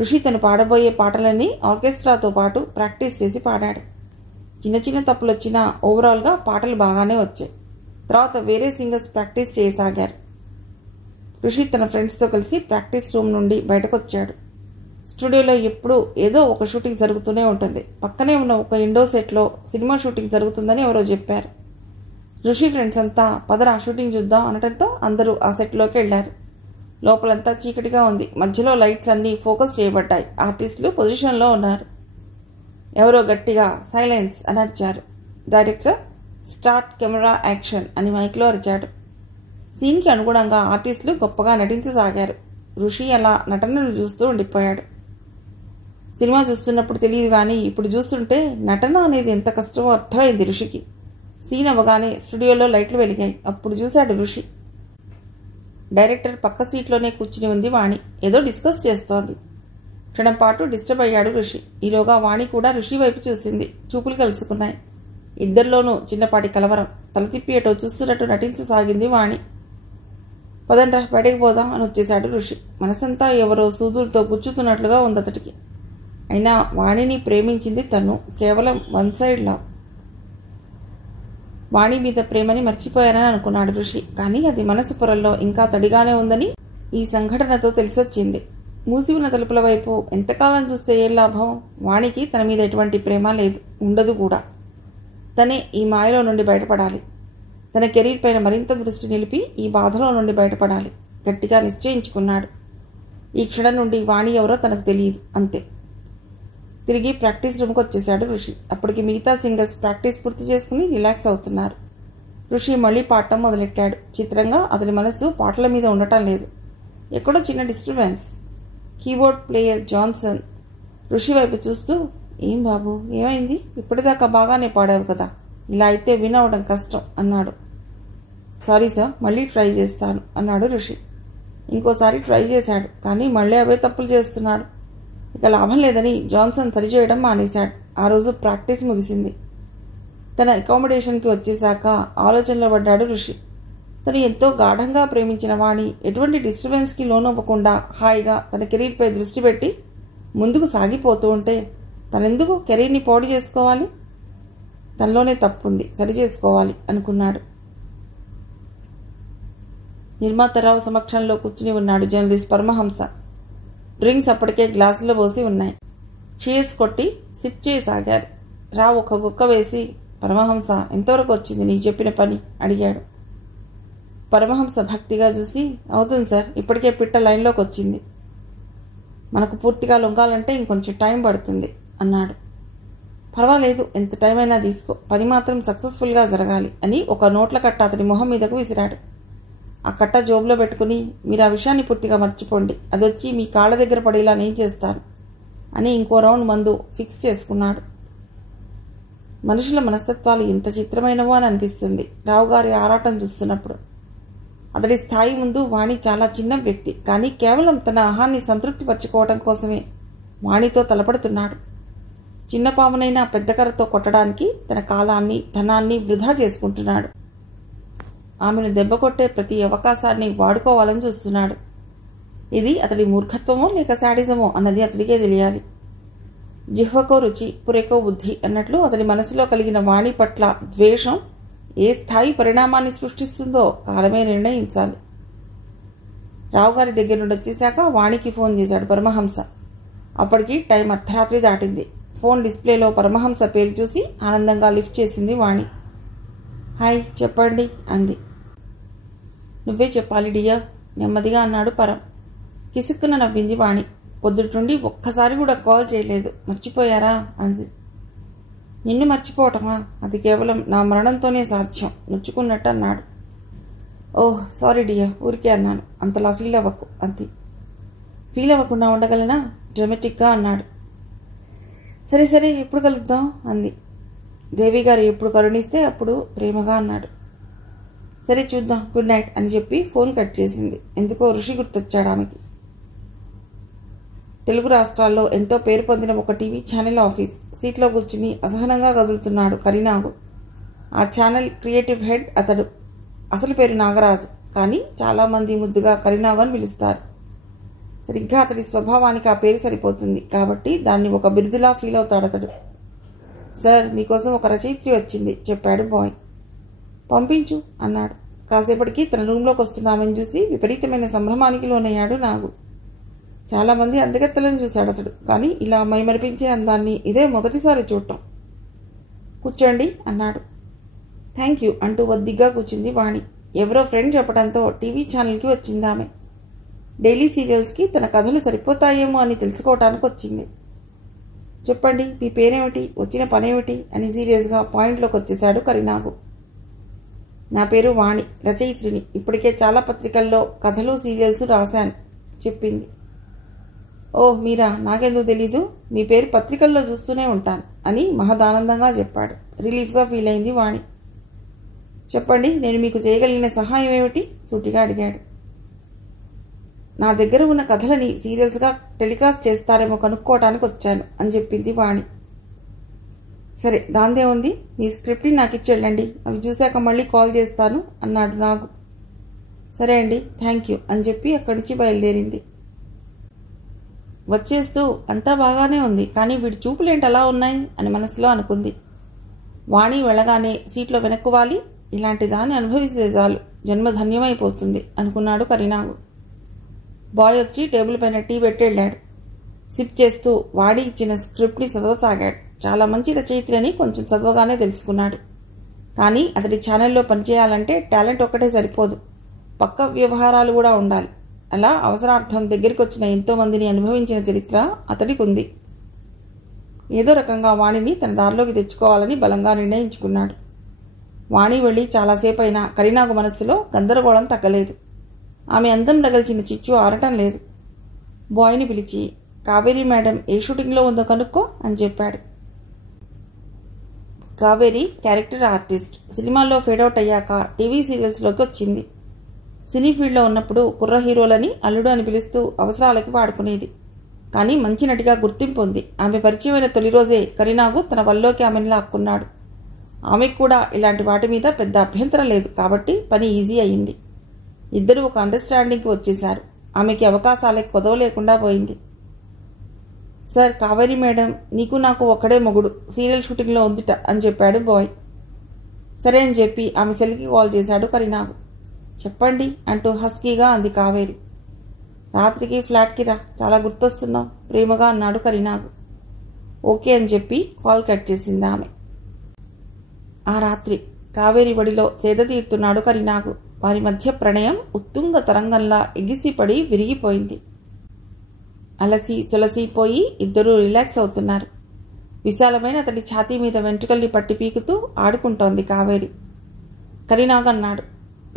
ఋషి తను పాడబోయే పాటలన్నీ ఆర్కెస్ట్రాతో పాటు ప్రాక్టీస్ చేసి పాడాడు. చిన్న చిన్న తప్పులు వచ్చినా ఓవరాల్గా పాటలు బాగానే వచ్చాయి. తర్వాత వేరే సింగర్స్ ప్రాక్టీస్ చేయసాగారు. ఋషి తన ఫ్రెండ్స్తో కలిసి ప్రాక్టీస్ రూమ్ నుండి బయటకు వచ్చాడు. స్టూడియోలో ఎప్పుడూ ఏదో ఒక షూటింగ్ జరుగుతూనే ఉంటుంది. పక్కనే ఉన్న ఒక ఇండో సెట్లో సినిమా షూటింగ్ జరుగుతుందని ఎవరో చెప్పారు. ఋషి ఫ్రెండ్స్ అంతా పదరా షూటింగ్ చూద్దాం అనడంతో అందరూ ఆ సెట్లోకి వెళ్లారు. లోపలంతా చీకటిగా ఉంది. మధ్యలో లైట్స్ అన్నీ ఫోకస్ చేయబడ్డాయి. ఆర్టిస్టులు పొజిషన్లో ఉన్నారు. ఎవరో గట్టిగా సైలెన్స్ అని అరిచారు. డైరెక్టర్ స్టార్ట్ కెమెరా యాక్షన్ అని మైక్లో అరిచాడు. సీన్కి అనుగుణంగా ఆర్టిస్టులు గొప్పగా నటించసాగారు. ఋషి అలా నటనను చూస్తూ ఉండిపోయాడు. సినిమా చూస్తున్నప్పుడు తెలియదు కానీ ఇప్పుడు చూస్తుంటే నటన అనేది ఎంత కష్టమో అర్థమైంది ఋషికి. సీన్ అవ్వగానే స్టూడియోలో లైట్లు వెలిగాయి. అప్పుడు చూశాడు ఋషి. డైరెక్టర్ పక్క సీట్లోనే కూర్చుని ఉంది వాణి. ఏదో డిస్కస్ చేస్తోంది. క్షణం పాటు డిస్టర్బ్ అయ్యాడు ఋషి. ఈలోగా వాణి కూడా ఋషి వైపు చూసింది. చూపులు కలుసుకున్నాయి. ఇద్దరిలోనూ చిన్నపాటి కలవరం. తల తిప్పి ఏటో చూస్తున్నట్టు నటించసాగింది వాణి. పదండ్రా బయటకు పోదాం అని వచ్చేశాడు ఋషి. మనసంతా ఎవరో సూదులతో గుచ్చుతున్నట్లుగా ఉంది అతడికి. అయినా వాణిని ప్రేమించింది తను. కేవలం వన్ సైడ్ లవ్. వాణి మీద ప్రేమని మర్చిపోయానని అనుకున్నాడు ఋషి. కానీ అది మనసు పొరల్లో ఇంకా తడిగానే ఉందని ఈ సంఘటనతో తెలిసొచ్చింది. మూసి ఉన్న తలుపుల వైపు ఎంతకాలం చూస్తే ఏం లాభం? వాణికి తన మీద ఎటువంటి ప్రేమ లేదు, ఉండదు కూడా. తనే ఈ మాయలో నుండి బయటపడాలి. తన కెరీర్ పైన మరింత దృష్టి నిలిపి ఈ బాధలో నుండి బయటపడాలి. గట్టిగా నిశ్చయించుకున్నాడు. ఈ క్షణం నుండి వాణి ఎవరో తనకు తెలియదు, అంతే. తిరిగి ప్రాక్టీస్ రూమ్కి వచ్చేశాడు ఋషి. అప్పటికి మిగతా సింగర్స్ ప్రాక్టీస్ పూర్తి చేసుకుని రిలాక్స్ అవుతున్నారు. ఋషి మళ్లీ పాడటం మొదలెట్టాడు. చిత్రంగా అతని మనసు పాటల మీద ఉండటం లేదు. ఎక్కడో చిన్న డిస్టర్బెన్స్. కీబోర్డ్ ప్లేయర్ జాన్సన్ ఋషి వైపు చూస్తూ, ఏం బాబు, ఏమైంది? ఇప్పటిదాకా బాగానే పాడావు కదా, ఇలా అయితే వినవడం కష్టం అన్నాడు. సారీ సార్, మళ్ళీ ట్రై చేస్తాను అన్నాడు ఋషి. ఇంకోసారి ట్రై చేశాడు. కానీ మళ్ళీ అవే తప్పులు చేస్తున్నాడు. ఇక లాభం లేదని జాన్సన్ సరిచేయడం మానేశాడు. ఆ రోజు ప్రాక్టీస్ ముగిసింది. తన అకామిడేషన్కి వచ్చేశాక ఆలోచనలో పడ్డాడు ఋషి. తను ఎంతో గాఢంగా ప్రేమించిన వాణి ఎటువంటి డిస్టర్బెన్స్కి లోనవ్వకుండా హాయిగా తన కెరీర్పై దృష్టి పెట్టి ముందుకు సాగిపోతూ ఉంటే తనెందుకు కెరీర్ని పాడు చేసుకోవాలి? తనలోనే తప్పుంది, సరి చేసుకోవాలి అనుకున్నాడు. నిర్మాతరావు సమక్షంలో కూర్చుని ఉన్నాడు జర్నలిస్ట్ పరమహంస. డ్రింక్స్ అప్పటికే గ్లాసులో పోసి ఉన్నాయి. చీర్స్ కొట్టి సిప్ చేయసాగారు. రావు ఒక గుక్క వేసి, పరమహంస ఎంతవరకు వచ్చింది నీ చెప్పిన పని అడిగాడు. పరమహంస భక్తిగా చూసి, అవుతుంది సార్, ఇప్పటికే పిట్ట లైన్లోకి వచ్చింది. మనకు పూర్తిగా లొంగాలంటే ఇంకొంచెం టైం పడుతుంది అన్నాడు. పర్వాలేదు, ఎంత టైం అయినా తీసుకో, పని మాత్రం సక్సెస్ఫుల్గా జరగాలి అని ఒక నోట్ల కట్ట అతని మొహం మీదకు విసిరాడు. ఆ కట్ట జోబులో పెట్టుకుని, మీరు ఆ విషయాన్ని పూర్తిగా మర్చిపోండి, అదొచ్చి మీ కాళ్ళ దగ్గర పడేలా నేను చేస్తాను అని ఇంకో రౌండ్ మందు ఫిక్స్ చేసుకున్నాడు. మనుషుల మనస్తత్వాలు ఇంత చిత్రమైనవో అని అనిపిస్తుంది రావుగారి ఆరాటం చూస్తున్నప్పుడు. అతడి స్థాయి ముందు వాణి చాలా చిన్న వ్యక్తి, కానీ కేవలం తన ఆహాన్ని సంతృప్తిపరచుకోవడం కోసమే వాణితో తలపడుతున్నాడు. చిన్న పామునైనా పెద్ద కర్రతో కొట్టడానికి తన కాలాన్ని ధనాన్ని వృధా చేసుకుంటున్నాడు. ఆమెను దెబ్బ కొట్టే ప్రతి అవకాశాన్ని వాడుకోవాలని చూస్తున్నాడు. ఇది అతడి మూర్ఖత్వమో లేక శాడిజమో అన్నది అతడికే తెలియాలి. జిహ్వకో రుచి పురేకో బుద్ధి అన్నట్లు అతడి మనసులో కలిగిన వాణి పట్ల ద్వేషం ఏ స్థాయి పరిణామాన్ని సృష్టిస్తుందో కాలమే నిర్ణయించాలి. రావుగారి దగ్గర నుండి వచ్చేశాక వాణికి ఫోన్ చేశాడు పరమహంస. అప్పటికి టైం అర్ధరాత్రి దాటింది. ఫోన్ డిస్ప్లేలో పరమహంస పేరు చూసి ఆనందంగా లిఫ్ట్ చేసింది వాణి. హాయ్, చెప్పండి అంది. నువ్వే చెప్పాలి డియర్, నెమ్మదిగా అన్నాడు పరం. కిసుక్కున నవ్వింది వాణి. పొద్దుటుండి ఒక్కసారి కూడా కాల్ చేయలేదు, మర్చిపోయారా అంది. నిన్ను మర్చిపోవటమా? అది కేవలం నా మరణంతోనే సాధ్యం, నొచ్చుకున్నట్టు అన్నాడు. ఓహ్ సారీ డియర్, ఊరికే అన్నాను, అంతలా ఫీల్ అవ్వకు అంది. ఫీల్ అవ్వకుండా ఉండగలనా? డ్రమాటిక్గా అన్నాడు. సరే సరే, ఎప్పుడు కలుద్దాం అంది. దేవి గారు ఎప్పుడు కరుణిస్తే అప్పుడు ప్రేమగా అన్నాడు. సరే చూద్దాం, గుడ్ నైట్ అని చెప్పి ఫోన్ కట్ చేసింది. ఎందుకో ఋషి గుర్తొచ్చాడు ఆమెకి. తెలుగు రాష్ట్రాల్లో ఎంతో పేరు పొందిన ఒక టీవీ ఛానల్ ఆఫీస్ సీట్లో కూర్చుని అసహనంగా కదులుతున్నాడు కరీనాగు. ఆ ఛానల్ క్రియేటివ్ హెడ్ అతడు. అసలు పేరు నాగరాజు, కానీ చాలామంది ముద్దుగా కరీనాగు అని పిలుస్తారు. సరిగ్గా అతడి స్వభావానికి ఆ పేరు సరిపోతుంది కాబట్టి దాన్ని ఒక బిరుదులా ఫీల్ అవుతాడు అతడు. సార్, మీకోసం ఒక రచయిత్రి వచ్చింది చెప్పాడు బాయ్. పంపించు అన్నాడు. కాసేపటికి తన రూంలోకి వస్తున్న ఆమెను చూసి విపరీతమైన సంభ్రమానికి లోనయ్యాడు నాగు. చాలామంది అందగత్తెలను చూశాడు అతడు, కానీ ఇలా మైమరిపించే అందాన్ని ఇదే మొదటిసారి చూడటం. కూర్చోండి అన్నాడు. థ్యాంక్ యూ అంటూ వద్దిగ్గా కూర్చుంది వాణి. ఎవరో ఫ్రెండ్ చెప్పడంతో టీవీ ఛానల్కి వచ్చింది ఆమె. డైలీ సీరియల్స్కి తన కథలు సరిపోతాయేమో అని తెలుసుకోవటానికి వచ్చింది. చెప్పండి, మీ పేరేమిటి, వచ్చిన పనేమిటి అని సీరియస్గా పాయింట్లోకి వచ్చేశాడు కరీనాగు. నా పేరు వాణి, రచయిత్రిని. ఇప్పటికే చాలా పత్రికల్లో కథలు సీరియల్స్ రాశాను చెప్పింది. ఓహ్ మీరా, నాకెందుకు తెలీదు, మీ పేరు పత్రికల్లో చూస్తూనే ఉంటాను అని మహదానందంగా చెప్పాడు. రిలీఫ్గా ఫీల్ అయింది వాణి. చెప్పండి, నేను మీకు చేయగలిగిన సహాయం ఏమిటి సూటిగా అడిగాడు. నా దగ్గర ఉన్న కథలని సీరియల్స్గా టెలికాస్ట్ చేస్తారేమో కనుక్కోవటానికి వచ్చాను అని చెప్పింది వాణి. సరే, దాందే ఉంది, మీ స్క్రిప్ట్ని నాకు ఇచ్చేళ్ళండి, అవి చూశాక మళ్ళీ కాల్ చేస్తాను అన్నాడు నాగు. సరే అండి, థ్యాంక్ యూ అని చెప్పి అక్కడి నుంచి బయలుదేరింది. వచ్చేస్తూ అంతా బాగానే ఉంది, కానీ వీడి చూపులేంటి అలా ఉన్నాయి అని మనసులో అనుకుంది. వాణి వెళ్ళగానే సీట్లో వెనక్కువాలి, ఇలాంటి దాన్ని అనుభవిస్తే చాలు, జన్మ ధన్యమైపోతుంది అనుకున్నాడు కరీనాగు. బాయ్ వచ్చి టేబుల్ పైన టీ పెట్టి వెళ్ళాడు. సిప్ చేస్తూ వాడి ఇచ్చిన స్క్రిప్ట్ని చదవసాగాడు. చాలా మంచి రచయిత్రి అని కొంచెం చదవగానే తెలుసుకున్నాడు. కానీ అతడి ఛానల్లో పనిచేయాలంటే టాలెంట్ ఒక్కటే సరిపోదు, పక్క వ్యవహారాలు కూడా ఉండాలి. అలా అవసరార్థం దగ్గరికి వచ్చిన ఎంతోమందిని అనుభవించిన చరిత్ర అతడికి ఉంది. ఏదో రకంగా వాణిని తన దారిలోకి తెచ్చుకోవాలని బలంగా నిర్ణయించుకున్నాడు. వాణి వెళ్ళి చాలాసేపు అయినా కరీనాగు మనస్సులో గందరగోళం తగ్గలేదు. ఆమె అందం రగల్చిన చిచ్చు ఆరటం లేదు. బాయ్ని పిలిచి, కావేరి మేడం ఏ షూటింగ్లో ఉందో కనుక్కో అని చెప్పాడు. Kaveri character artist. సినిమాల్లో ఫేడౌట్ అయ్యాక టీవీ సీరియల్స్లోకి వచ్చింది. సినీ ఫీల్డ్లో ఉన్నప్పుడు కుర్ర హీరోలని అల్లుడు అని పిలుస్తూ అవసరాలకి వాడుకునేది. కానీ మంచి నటిగా గుర్తింపు ఉంది. ఆమె పరిచయమైన తొలి రోజే కరీనాగు తన వల్లోకి ఆమెను లాక్కున్నాడు. ఆమెకు కూడా ఇలాంటి వాటి మీద పెద్ద అభ్యంతరం లేదు కాబట్టి పని ఈజీ అయ్యింది. ఇద్దరు ఒక అండర్స్టాండింగ్కి వచ్చేశారు. ఆమెకి అవకాశాలకు కొదవ లేకుండా పోయింది. సార్, కావేరి మేడం నీకు నాకు ఒక్కడే మొగుడు, సీరియల్ షూటింగ్లో ఉందిట అని చెప్పాడు బాయ్. సరే అని చెప్పి ఆమె సెల్కి కాల్ చేశాడు కరీనాగు. చెప్పండి అంటూ హస్కీగా అంది కావేరి. రాత్రికి ఫ్లాట్కి రా, చాలా గుర్తొస్తున్నావు ప్రేమగా అన్నాడు కరీనాగు. ఓకే అని చెప్పి కాల్ కట్ చేసింది ఆమె. ఆ రాత్రి కావేరి బడిలో సేద తీరుతున్నాడు కరీనాగు. వారి మధ్య ప్రణయం ఉత్తుంగ తరంగంలా ఎగిసిపడి విరిగిపోయింది. అలసి సొలసిపోయి ఇద్దరూ రిలాక్స్ అవుతున్నారు. విశాలమైన అతడి ఛాతీ మీద వెంట్రుకల్ని పట్టి పీకుతూ ఆడుకుంటోంది కావేరి. కరీనాగ్ అన్నాడు,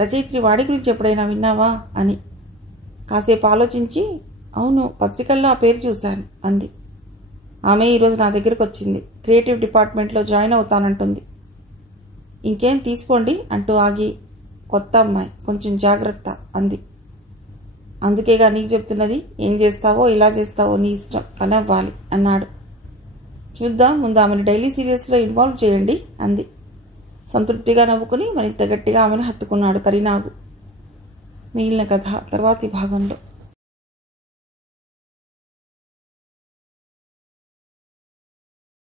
రచయిత్రి వాడి గురించి ఎప్పుడైనా విన్నావా అని. కాసేపు ఆలోచించి, అవును పత్రికల్లో ఆ పేరు చూశాను అంది. ఆమె ఈరోజు నా దగ్గరకు వచ్చింది. క్రియేటివ్ డిపార్ట్మెంట్లో జాయిన్ అవుతానంటుంది. ఇంకేం తీసుకోండి అంటూ ఆగి, కొత్త అమ్మాయి కొంచెం జాగ్రత్త అంది. అందుకేగా నీకు చెప్తున్నది, ఏం చేస్తావో ఇలా చేస్తావో నీ ఇష్టం, పని అవ్వాలి అన్నాడు. చూద్దాం, ముందు ఆమెను డైలీ సీరియల్స్లో ఇన్వాల్వ్ చేయండి అంది. సంతృప్తిగా నవ్వుకుని మరింత గట్టిగా ఆమెను హత్తుకున్నాడు కరీనాగు. మిగిలిన కథ తర్వాతి భాగంలో.